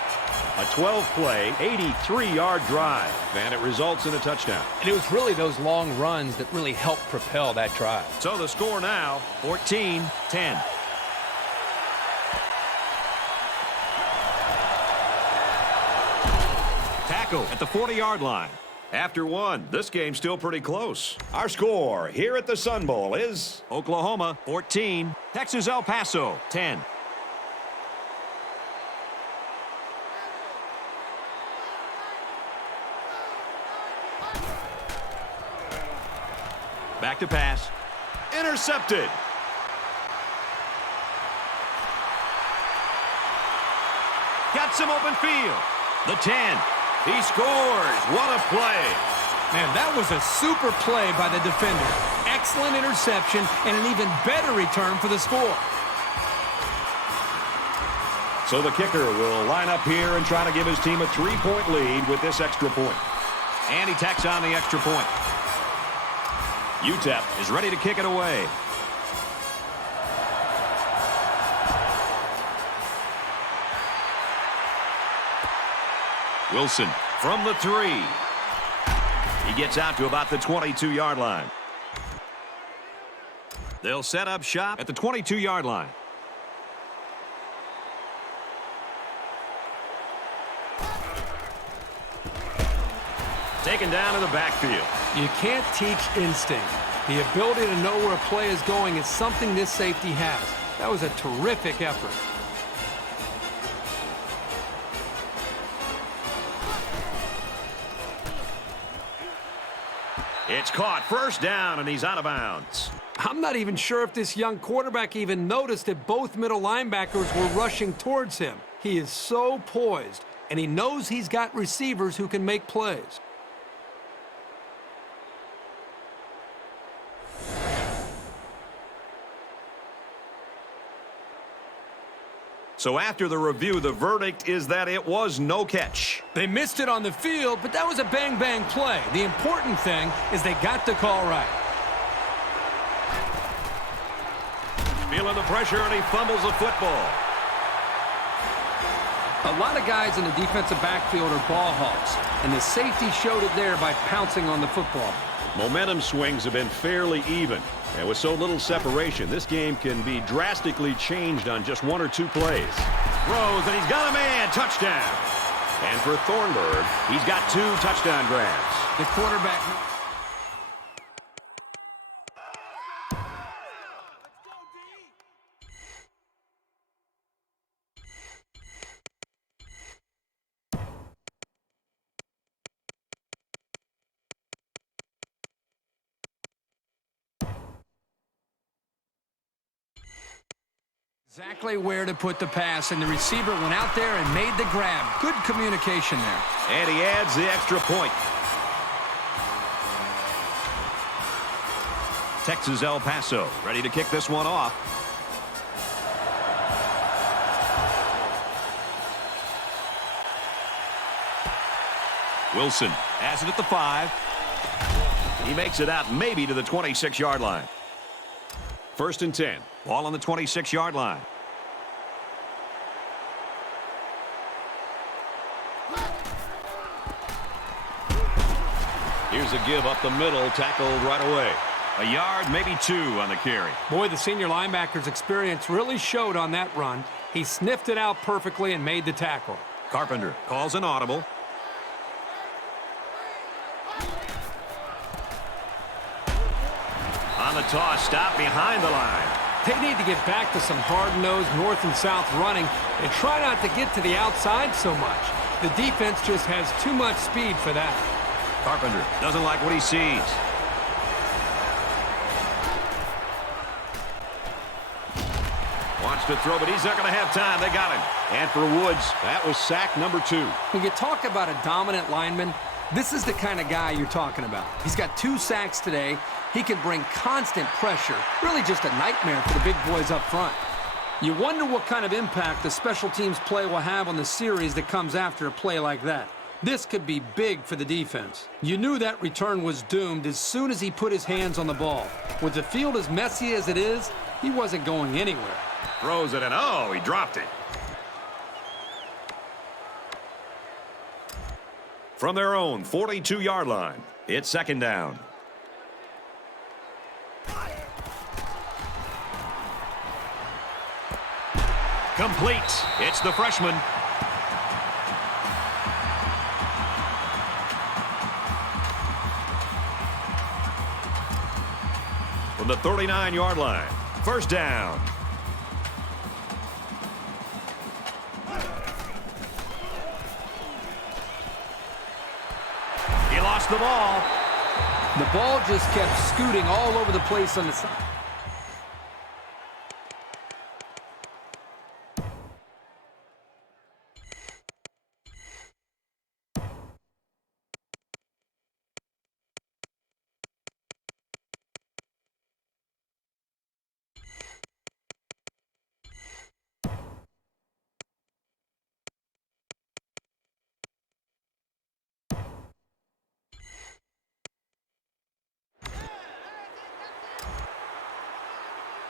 A 12-play, 83-yard drive, and it results in a touchdown. And it was really those long runs that really helped propel that drive. So the score now, 14-10. Tackle at the 40-yard line. After one, this game's still pretty close. Our score here at the Sun Bowl is Oklahoma 14, Texas El Paso 10. Back to pass. Intercepted. Got some open field. The 10. He scores. What a play. Man, that was a super play by the defender. Excellent interception and an even better return for the score. So the kicker will line up here and try to give his team a 3-point lead with this extra point. And he tacks on the extra point. UTEP is ready to kick it away. Wilson from the 3. He gets out to about the 22-yard line. They'll set up shop at the 22-yard line. Taken down in the backfield. You can't teach instinct. The ability to know where a play is going is something this safety has. That was a terrific effort. It's caught. First down, and he's out of bounds. I'm not even sure if this young quarterback even noticed that both middle linebackers were rushing towards him. He is so poised, and he knows he's got receivers who can make plays. So after the review, the verdict is that it was no catch. They missed it on the field, but that was a bang-bang play. The important thing is they got the call right. Feeling the pressure, and he fumbles the football. A lot of guys in the defensive backfield are ball hawks, and the safety showed it there by pouncing on the football. Momentum swings have been fairly even. And with so little separation, this game can be drastically changed on just 1 or 2 plays. Throws, and he's got a man. Touchdown. And for Thornburg, he's got 2 touchdown grabs. The quarterback... Exactly where to put the pass, and the receiver went out there and made the grab. Good communication there. And he adds the extra point. Texas El Paso ready to kick this one off. Wilson has it at the 5. He makes it out maybe to the 26-yard line. 1st and 10. Ball on the 26-yard line. Here's a give up the middle, tackled right away. A yard, maybe 2 on the carry. Boy, the senior linebacker's experience really showed on that run. He sniffed it out perfectly and made the tackle. Carpenter calls an audible. On the toss, stop behind the line. They need to get back to some hard-nosed north and south running and try not to get to the outside so much. The defense just has too much speed for that. Carpenter doesn't like what he sees. Wants to throw, but he's not going to have time. They got him. And for Woods, that was sack number 2. When you talk about a dominant lineman, this is the kind of guy you're talking about. He's got 2 sacks today. He can bring constant pressure. Really just a nightmare for the big boys up front. You wonder what kind of impact the special teams play will have on the series that comes after a play like that. This could be big for the defense. You knew that return was doomed as soon as he put his hands on the ball. With the field as messy as it is, he wasn't going anywhere. Throws it, and oh, he dropped it. From their own 42-yard line, it's second down. Complete. It's the freshman. From the 39-yard line, first down. He lost the ball. The ball just kept scooting all over the place on the side.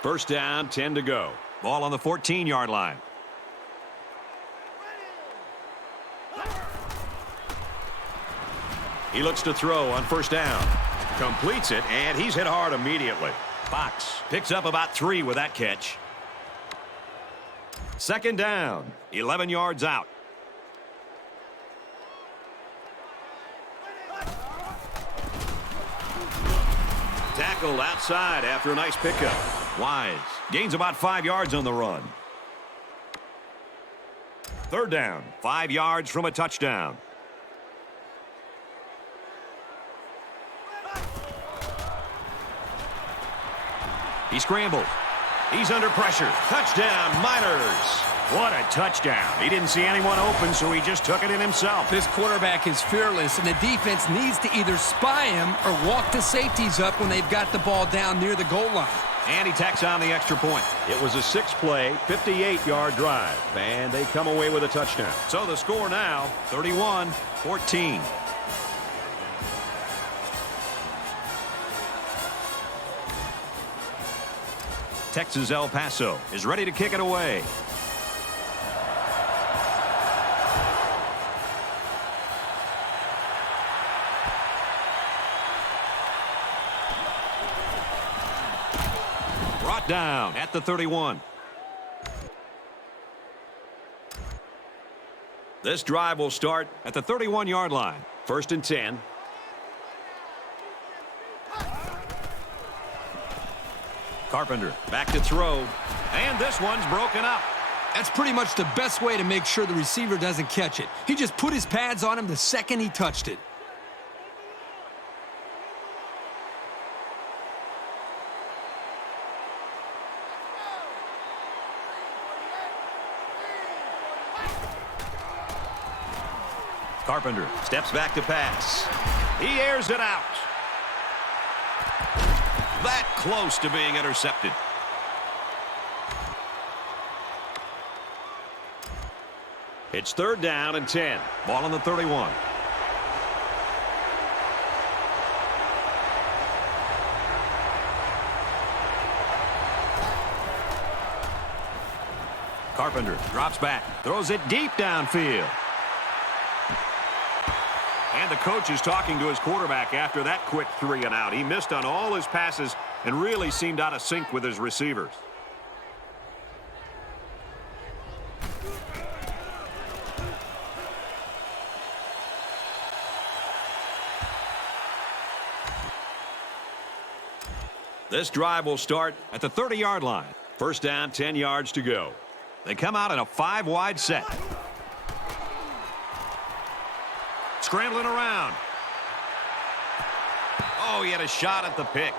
First down, 10 to go. Ball on the 14-yard line. He looks to throw on first down. Completes it, and he's hit hard immediately. Fox picks up about 3 with that catch. Second down, 11 yards out. Tackled outside after a nice pickup. Wise gains about 5 yards on the run. Third down, 5 yards from a touchdown. He scrambles. He's under pressure. Touchdown, Miners. What a touchdown. He didn't see anyone open, so he just took it in himself. This quarterback is fearless, and the defense needs to either spy him or walk the safeties up when they've got the ball down near the goal line. And he tacks on the extra point. It was a 6-play, 58-yard drive, and they come away with a touchdown. So the score now, 31-14. Texas El Paso is ready to kick it away. Brought down at the 31. This drive will start at the 31-yard line. First and 10. Carpenter back to throw, and this one's broken up. That's pretty much the best way to make sure the receiver doesn't catch it. He just put his pads on him the second he touched it. Carpenter steps back to pass. He airs it out. That close to being intercepted. It's third down and 10. Ball on the 31. Carpenter drops back, throws it deep downfield. And the coach is talking to his quarterback after that quick 3 and out. He missed on all his passes and really seemed out of sync with his receivers. This drive will start at the 30-yard line. First down, 10 yards to go. They come out in a 5-wide set. Scrambling around. Oh, he had a shot at the pick.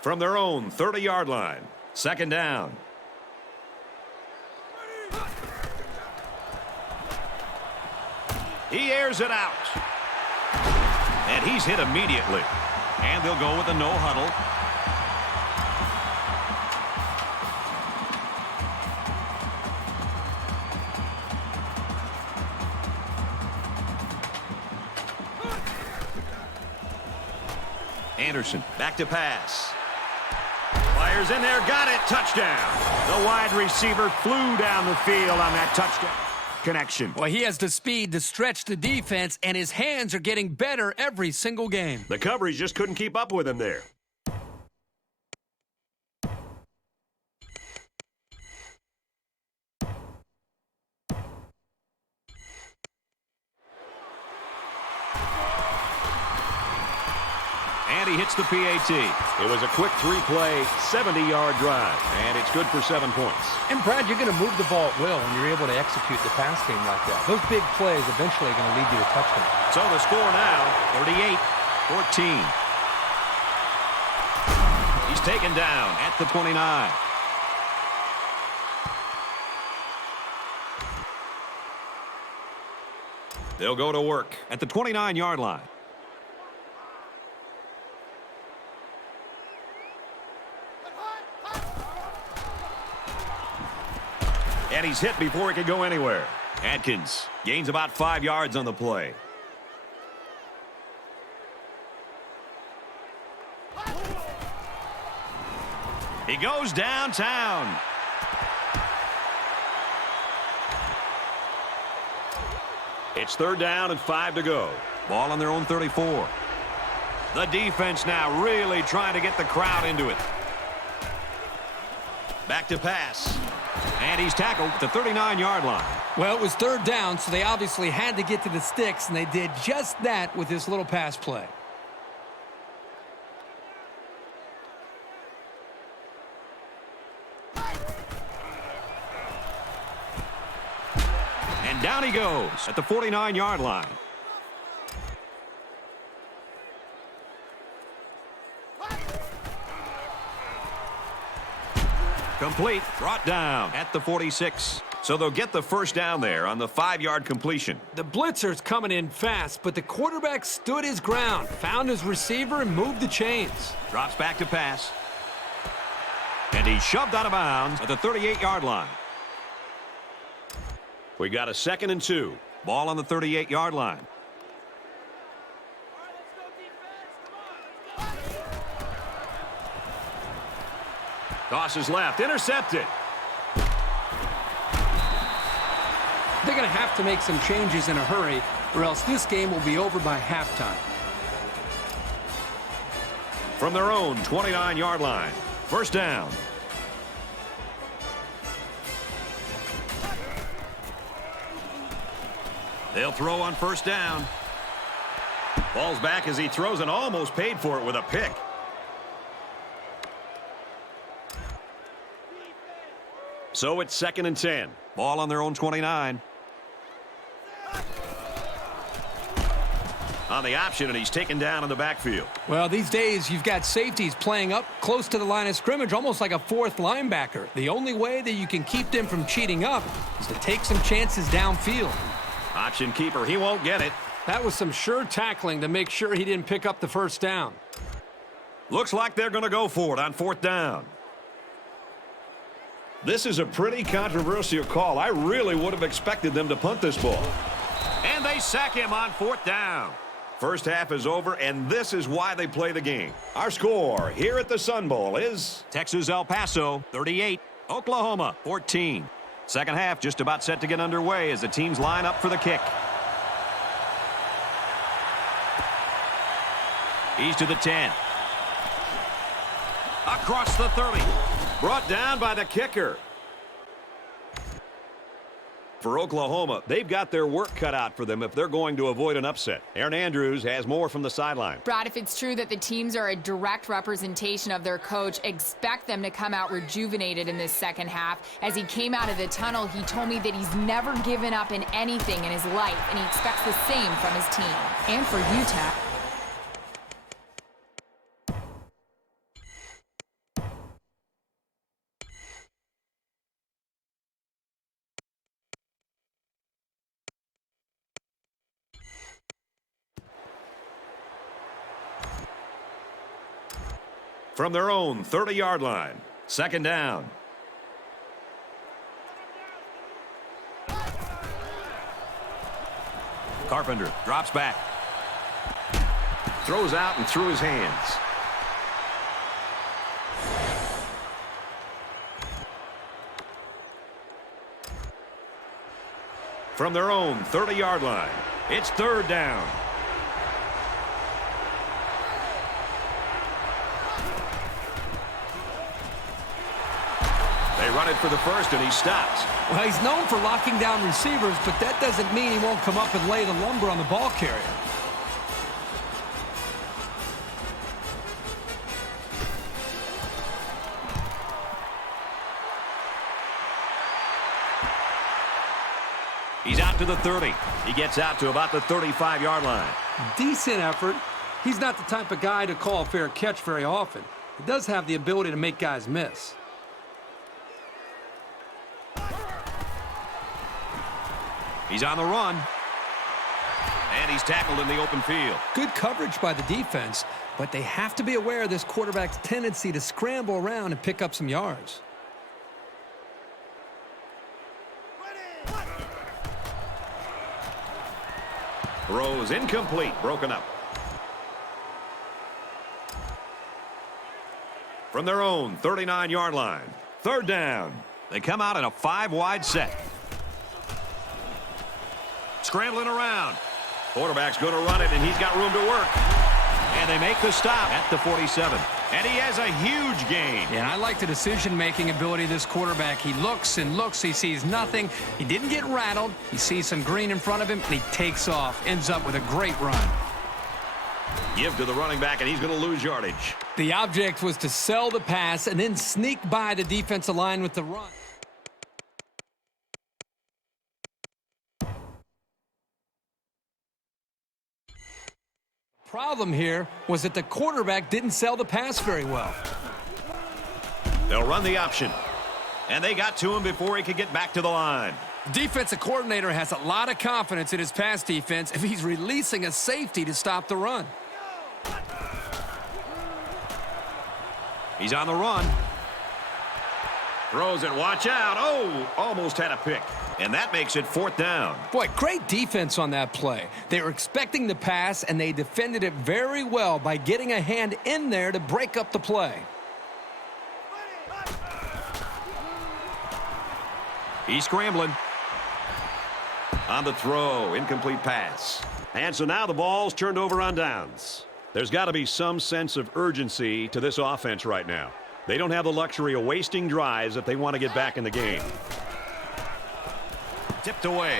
From their own 30-yard line, second down. He airs it out. And he's hit immediately. And they'll go with a no huddle. Anderson back to pass. Fires in there, got it, touchdown. The wide receiver flew down the field on that touchdown connection. Well, he has the speed to stretch the defense, and his hands are getting better every single game. The coverage just couldn't keep up with him there. And he hits the PAT. It was a quick 3-play, 70-yard drive, and it's good for 7 points. And, Brad, you're going to move the ball at will when you're able to execute the pass game like that. Those big plays eventually are going to lead you to touchdown. So the score now, 38-14. He's taken down at the 29. They'll go to work at the 29-yard line. And he's hit before he could go anywhere. Atkins gains about 5 yards on the play. He goes downtown. It's 3rd down and 5 to go. Ball on their own 34. The defense now really trying to get the crowd into it. Back to pass. And he's tackled at the 39-yard line. Well, it was 3rd down, so they obviously had to get to the sticks, and they did just that with this little pass play. And down he goes at the 49-yard line. Complete, brought down at the 46. So they'll get the first down there on the 5-yard completion. The blitzer's coming in fast, but the quarterback stood his ground, found his receiver, and moved the chains. Drops back to pass. And he's shoved out of bounds at the 38-yard line. We got a 2nd and 2. Ball on the 38-yard line. Tosses left, intercepted. They're going to have to make some changes in a hurry, or else this game will be over by halftime. From their own 29-yard line. First down. They'll throw on first down. Ball's back as he throws and almost paid for it with a pick. So it's 2nd and 10. Ball on their own 29. On the option, and he's taken down in the backfield. Well, these days, you've got safeties playing up close to the line of scrimmage, almost like a 4th linebacker. The only way that you can keep them from cheating up is to take some chances downfield. Option keeper, he won't get it. That was some sure tackling to make sure he didn't pick up the first down. Looks like they're going to go for it on 4th down. This is a pretty controversial call. I really would have expected them to punt this ball. And they sack him on 4th down. First half is over, and this is why they play the game. Our score here at the Sun Bowl is Texas El Paso 38, Oklahoma 14. Second half just about set to get underway as the teams line up for the kick. He's to the 10. Across the 30. Brought down by the kicker. For Oklahoma, they've got their work cut out for them if they're going to avoid an upset. Aaron Andrews has more from the sideline. Brad, if it's true that the teams are a direct representation of their coach, expect them to come out rejuvenated in this second half. As he came out of the tunnel, he told me that he's never given up in anything in his life, and he expects the same from his team. And for Utah. From their own 30-yard line. Second down. Carpenter drops back. Throws out and through his hands. From their own 30-yard line. It's third down. They run it for the first, and he stops. Well, he's known for locking down receivers, but that doesn't mean he won't come up and lay the lumber on the ball carrier. He's out to the 30. He gets out to about the 35-yard line. Decent effort. He's not the type of guy to call a fair catch very often. He does have the ability to make guys miss. He's on the run. And he's tackled in the open field. Good coverage by the defense, but they have to be aware of this quarterback's tendency to scramble around and pick up some yards. Throws incomplete, broken up. From their own 39-yard line. Third down. They come out in a 5-wide set. Scrambling around. Quarterback's going to run it, and he's got room to work. And they make the stop at the 47. And he has a huge gain. Yeah, I like the decision-making ability of this quarterback. He looks and looks. He sees nothing. He didn't get rattled. He sees some green in front of him, and he takes off. Ends up with a great run. Give to the running back, and he's going to lose yardage. The object was to sell the pass and then sneak by the defensive line with the run. Problem here was that the quarterback didn't sell the pass very well. They'll run the option. And they got to him before he could get back to the line. Defensive coordinator has a lot of confidence in his pass defense if he's releasing a safety to stop the run. He's on the run. Throws it, watch out. Oh, almost had a pick. And that makes it fourth down. Boy, great defense on that play. They were expecting the pass, and they defended it very well by getting a hand in there to break up the play. He's scrambling. On the throw, incomplete pass. And so now the ball's turned over on downs. There's got to be some sense of urgency to this offense right now. They don't have the luxury of wasting drives if they want to get back in the game. Tipped away.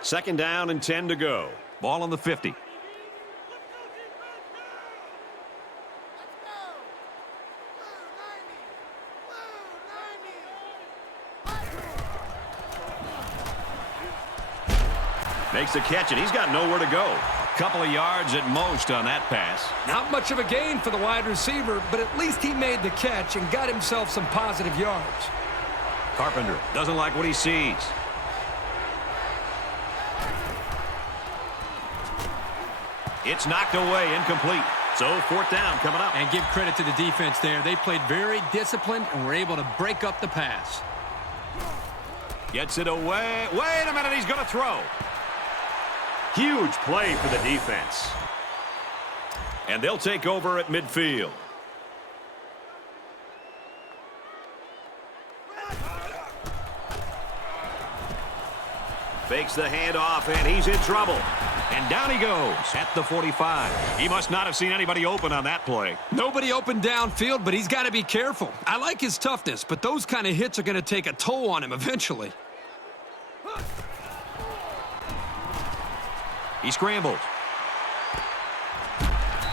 Second down and 10 to go. Ball on the 50. Makes the catch, and he's got nowhere to go. Couple of yards at most on that pass. Not much of a gain for the wide receiver, but at least he made the catch and got himself some positive yards. Carpenter doesn't like what he sees. It's knocked away, incomplete. So fourth down coming up. And give credit to the defense there. They played very disciplined and were able to break up the pass. Gets it away. Wait a minute, he's going to throw. Huge play for the defense. And they'll take over at midfield. Fakes the handoff, and he's in trouble. And down he goes at the 45. He must not have seen anybody open on that play. Nobody open downfield, but he's got to be careful. I like his toughness, but those kind of hits are going to take a toll on him eventually. He scrambles.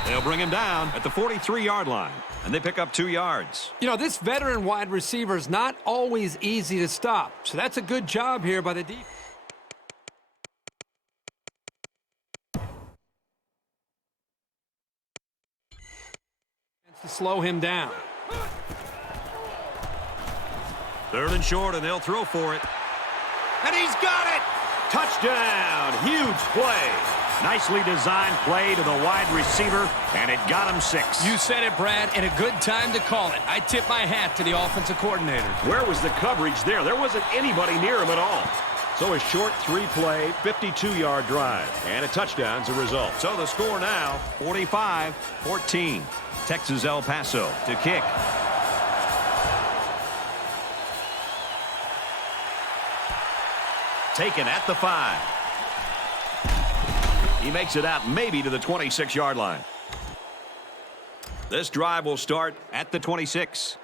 They'll bring him down at the 43-yard line, and they pick up 2 yards. You know, this veteran wide receiver is not always easy to stop, so that's a good job here by the defense. To slow him down. Third and short, and they'll throw for it. And he's got it! Touchdown! Huge play. Nicely designed play to the wide receiver, and it got him 6. You said it, Brad, and a good time to call it. I tip my hat to the offensive coordinator. Where was the coverage there? There wasn't anybody near him at all. So a short 3-play, 52-yard drive, and a touchdown's a result. So the score now, 45-14. Texas El Paso to kick. Taken at the 5. He makes it out maybe to the 26-yard line. This drive will start at the 26.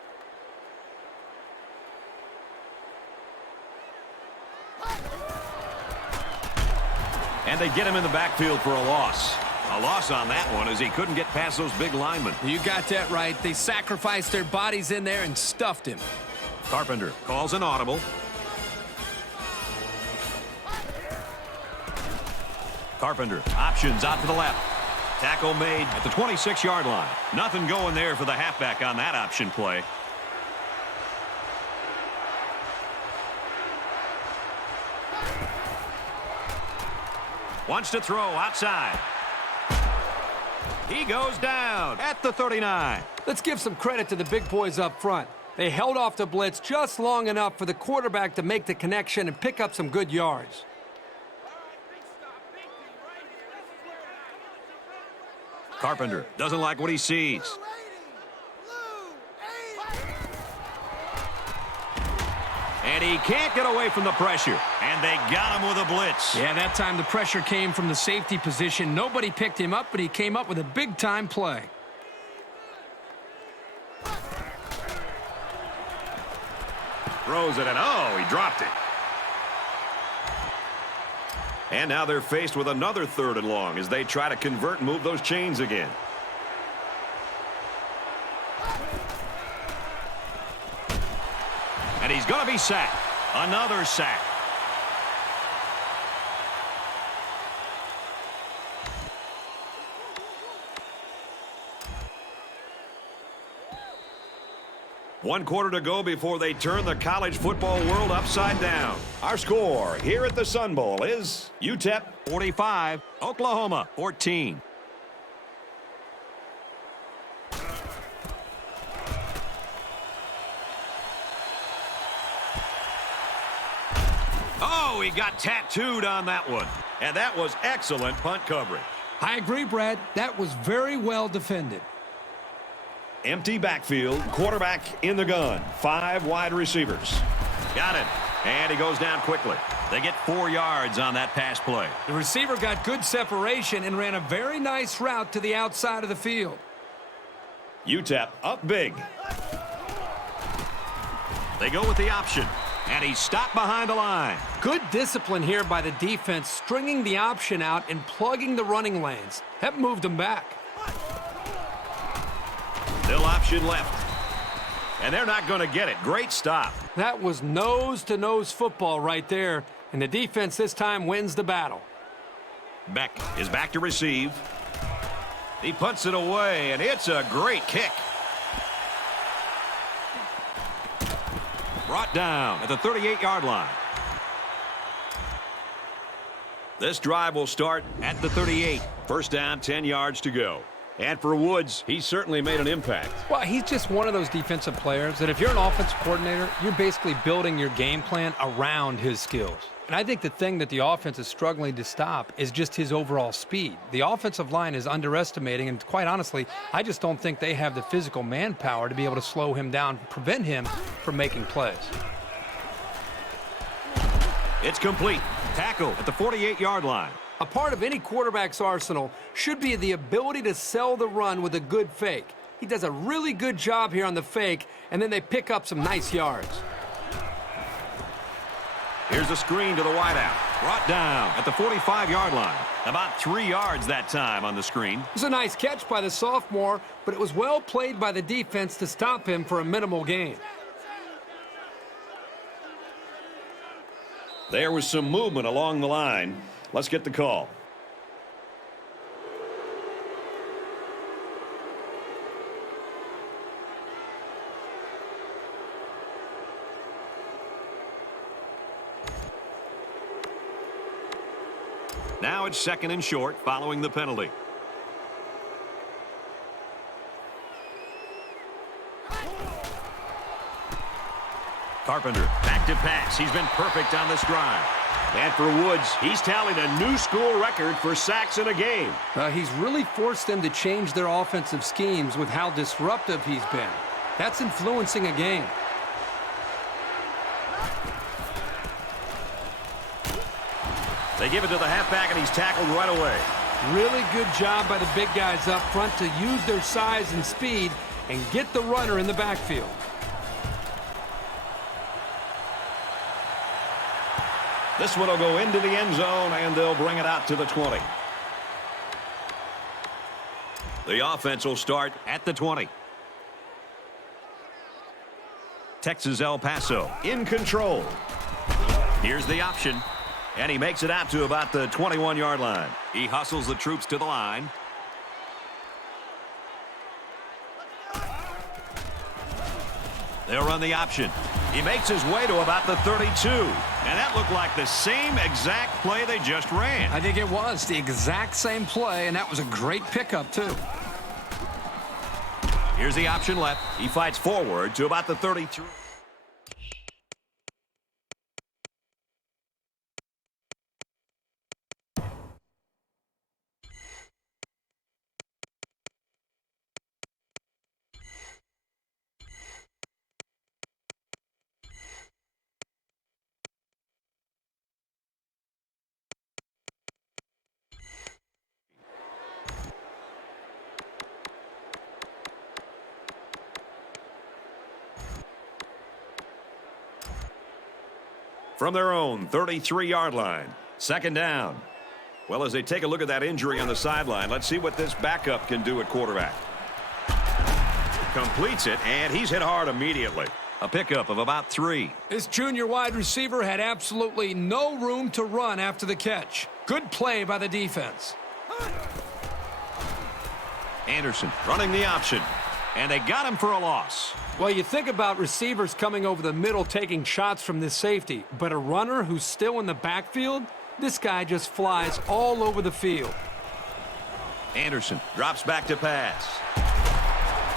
And they get him in the backfield for a loss. A loss on that one as he couldn't get past those big linemen. You got that right. They sacrificed their bodies in there and stuffed him. Carpenter calls an audible. Carpenter options out to the left. Tackle made at the 26-yard line. Nothing going there for the halfback on that option play. Wants to throw outside. He goes down at the 39. Let's give some credit to the big boys up front. They held off the blitz just long enough for the quarterback to make the connection and pick up some good yards. Carpenter doesn't like what he sees. And he can't get away from the pressure. And they got him with a blitz. Yeah, that time the pressure came from the safety position. Nobody picked him up, but he came up with a big-time play. Throws it, and oh, he dropped it. And now they're faced with another 3rd and long as they try to convert and move those chains again. And he's going to be sacked. Another sack. One quarter to go before they turn the college football world upside down. Our score here at the Sun Bowl is UTEP 45, Oklahoma 14. Oh, he got tattooed on that one. And that was excellent punt coverage. I agree, Brad. That was very well defended. Empty backfield, quarterback in the gun, 5 wide receivers. Got it. And he goes down quickly. They get 4 yards on that pass play. The receiver got good separation and ran a very nice route to the outside of the field. UTEP up big. They go with the option. And he's stopped behind the line. Good discipline here by the defense, stringing the option out and plugging the running lanes. That moved them back. Still option left. And they're not going to get it. Great stop. That was nose-to-nose football right there, and the defense this time wins the battle. Beck is back to receive. He punts it away, and it's a great kick. Brought down at the 38-yard line. This drive will start at the 38. First down, 10 yards to go. And for Woods, he certainly made an impact. Well, he's just one of those defensive players that if you're an offensive coordinator, you're basically building your game plan around his skills. And I think the thing that the offense is struggling to stop is just his overall speed. The offensive line is underestimating, and quite honestly, I just don't think they have the physical manpower to be able to slow him down, prevent him from making plays. It's complete. Tackle at the 48-yard line. A part of any quarterback's arsenal should be the ability to sell the run with a good fake. He does a really good job here on the fake, and then they pick up some nice yards. Here's a screen to the wideout. Brought down at the 45-yard line. About 3 yards that time on the screen. It was a nice catch by the sophomore, but it was well played by the defense to stop him for a minimal gain. There was some movement along the line. Let's get the call. Now it's 2nd and short following the penalty. Carpenter, back to pass. He's been perfect on this drive. And for Woods, he's tallied a new school record for sacks in a game. He's really forced them to change their offensive schemes with how disruptive he's been. That's influencing a game. They give it to the halfback, and he's tackled right away. Really good job by the big guys up front to use their size and speed and get the runner in the backfield. This one will go into the end zone, and they'll bring it out to the 20. The offense will start at the 20. Texas El Paso in control. Here's the option. And he makes it out to about the 21-yard line. He hustles the troops to the line. They'll run the option. He makes his way to about the 32. And that looked like the same exact play they just ran. I think it was the exact same play, and that was a great pickup, too. Here's the option left. He fights forward to about the 33. From their own 33-yard line. 2nd down. Well, as they take a look at that injury on the sideline, let's see what this backup can do at quarterback. Completes it, and he's hit hard immediately. A pickup of about 3. This junior wide receiver had absolutely no room to run after the catch. Good play by the defense. Anderson running the option. And they got him for a loss. Well, you think about receivers coming over the middle taking shots from this safety, but a runner who's still in the backfield, this guy just flies all over the field. Anderson drops back to pass.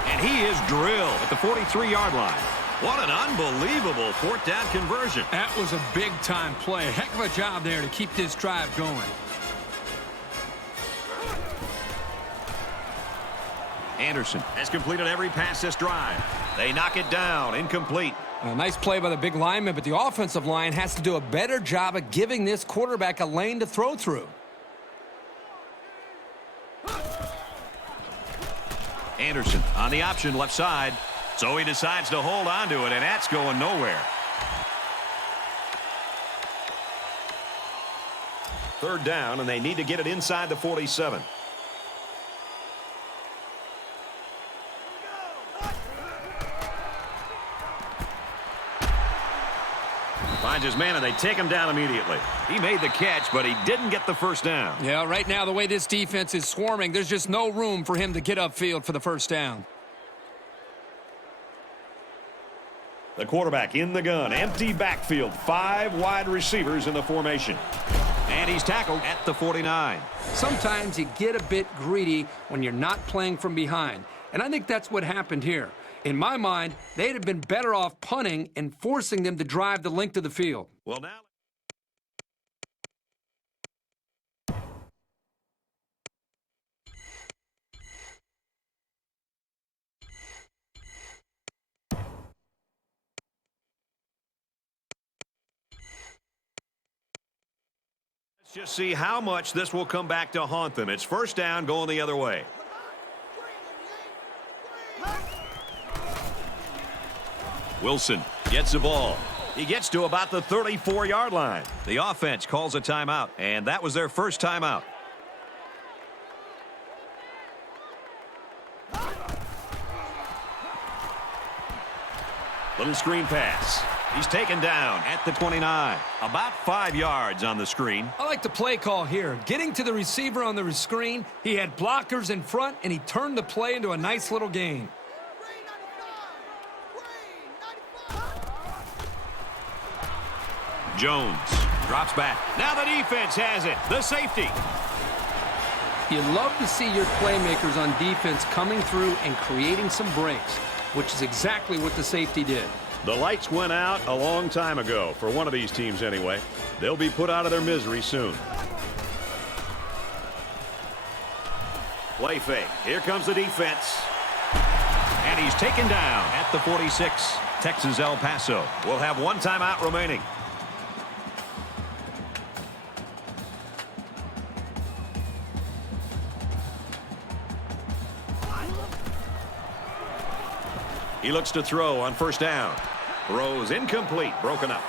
And he is drilled at the 43-yard line. What an unbelievable 4th down conversion. That was a big-time play. Heck of a job there to keep this drive going. Anderson has completed every pass this drive. They knock it down, incomplete. A nice play by the big lineman, but the offensive line has to do a better job of giving this quarterback a lane to throw through. Anderson on the option left side. So he decides to hold on to it, and that's going nowhere. 3rd down, and they need to get it inside the 47. Finds his man, and they take him down immediately. He made the catch, but he didn't get the 1st down. Yeah, right now, the way this defense is swarming, there's just no room for him to get upfield for the 1st down. The quarterback in the gun. Empty backfield. 5 wide receivers in the formation. And he's tackled at the 49. Sometimes you get a bit greedy when you're not playing from behind. And I think that's what happened here. In my mind, they'd have been better off punting and forcing them to drive the length of the field. Well, now... Let's just see how much this will come back to haunt them. It's 1st down going the other way. Wilson gets the ball. He gets to about the 34-yard line. The offense calls a timeout, and that was their 1st timeout. Little screen pass. He's taken down at the 29. About 5 yards on the screen. I like the play call here. Getting to the receiver on the screen, he had blockers in front, and he turned the play into a nice little gain. Jones Drops back. Now the defense has it. The safety. You love to see your playmakers on defense coming through and creating some breaks, which is exactly what the safety did. The lights went out a long time ago, for one of these teams anyway. They'll be put out of their misery soon. Play fake. Here comes the defense. And he's taken down at the 46. Texas El Paso will have one timeout remaining. He looks to throw on first down. Throws incomplete, broken up.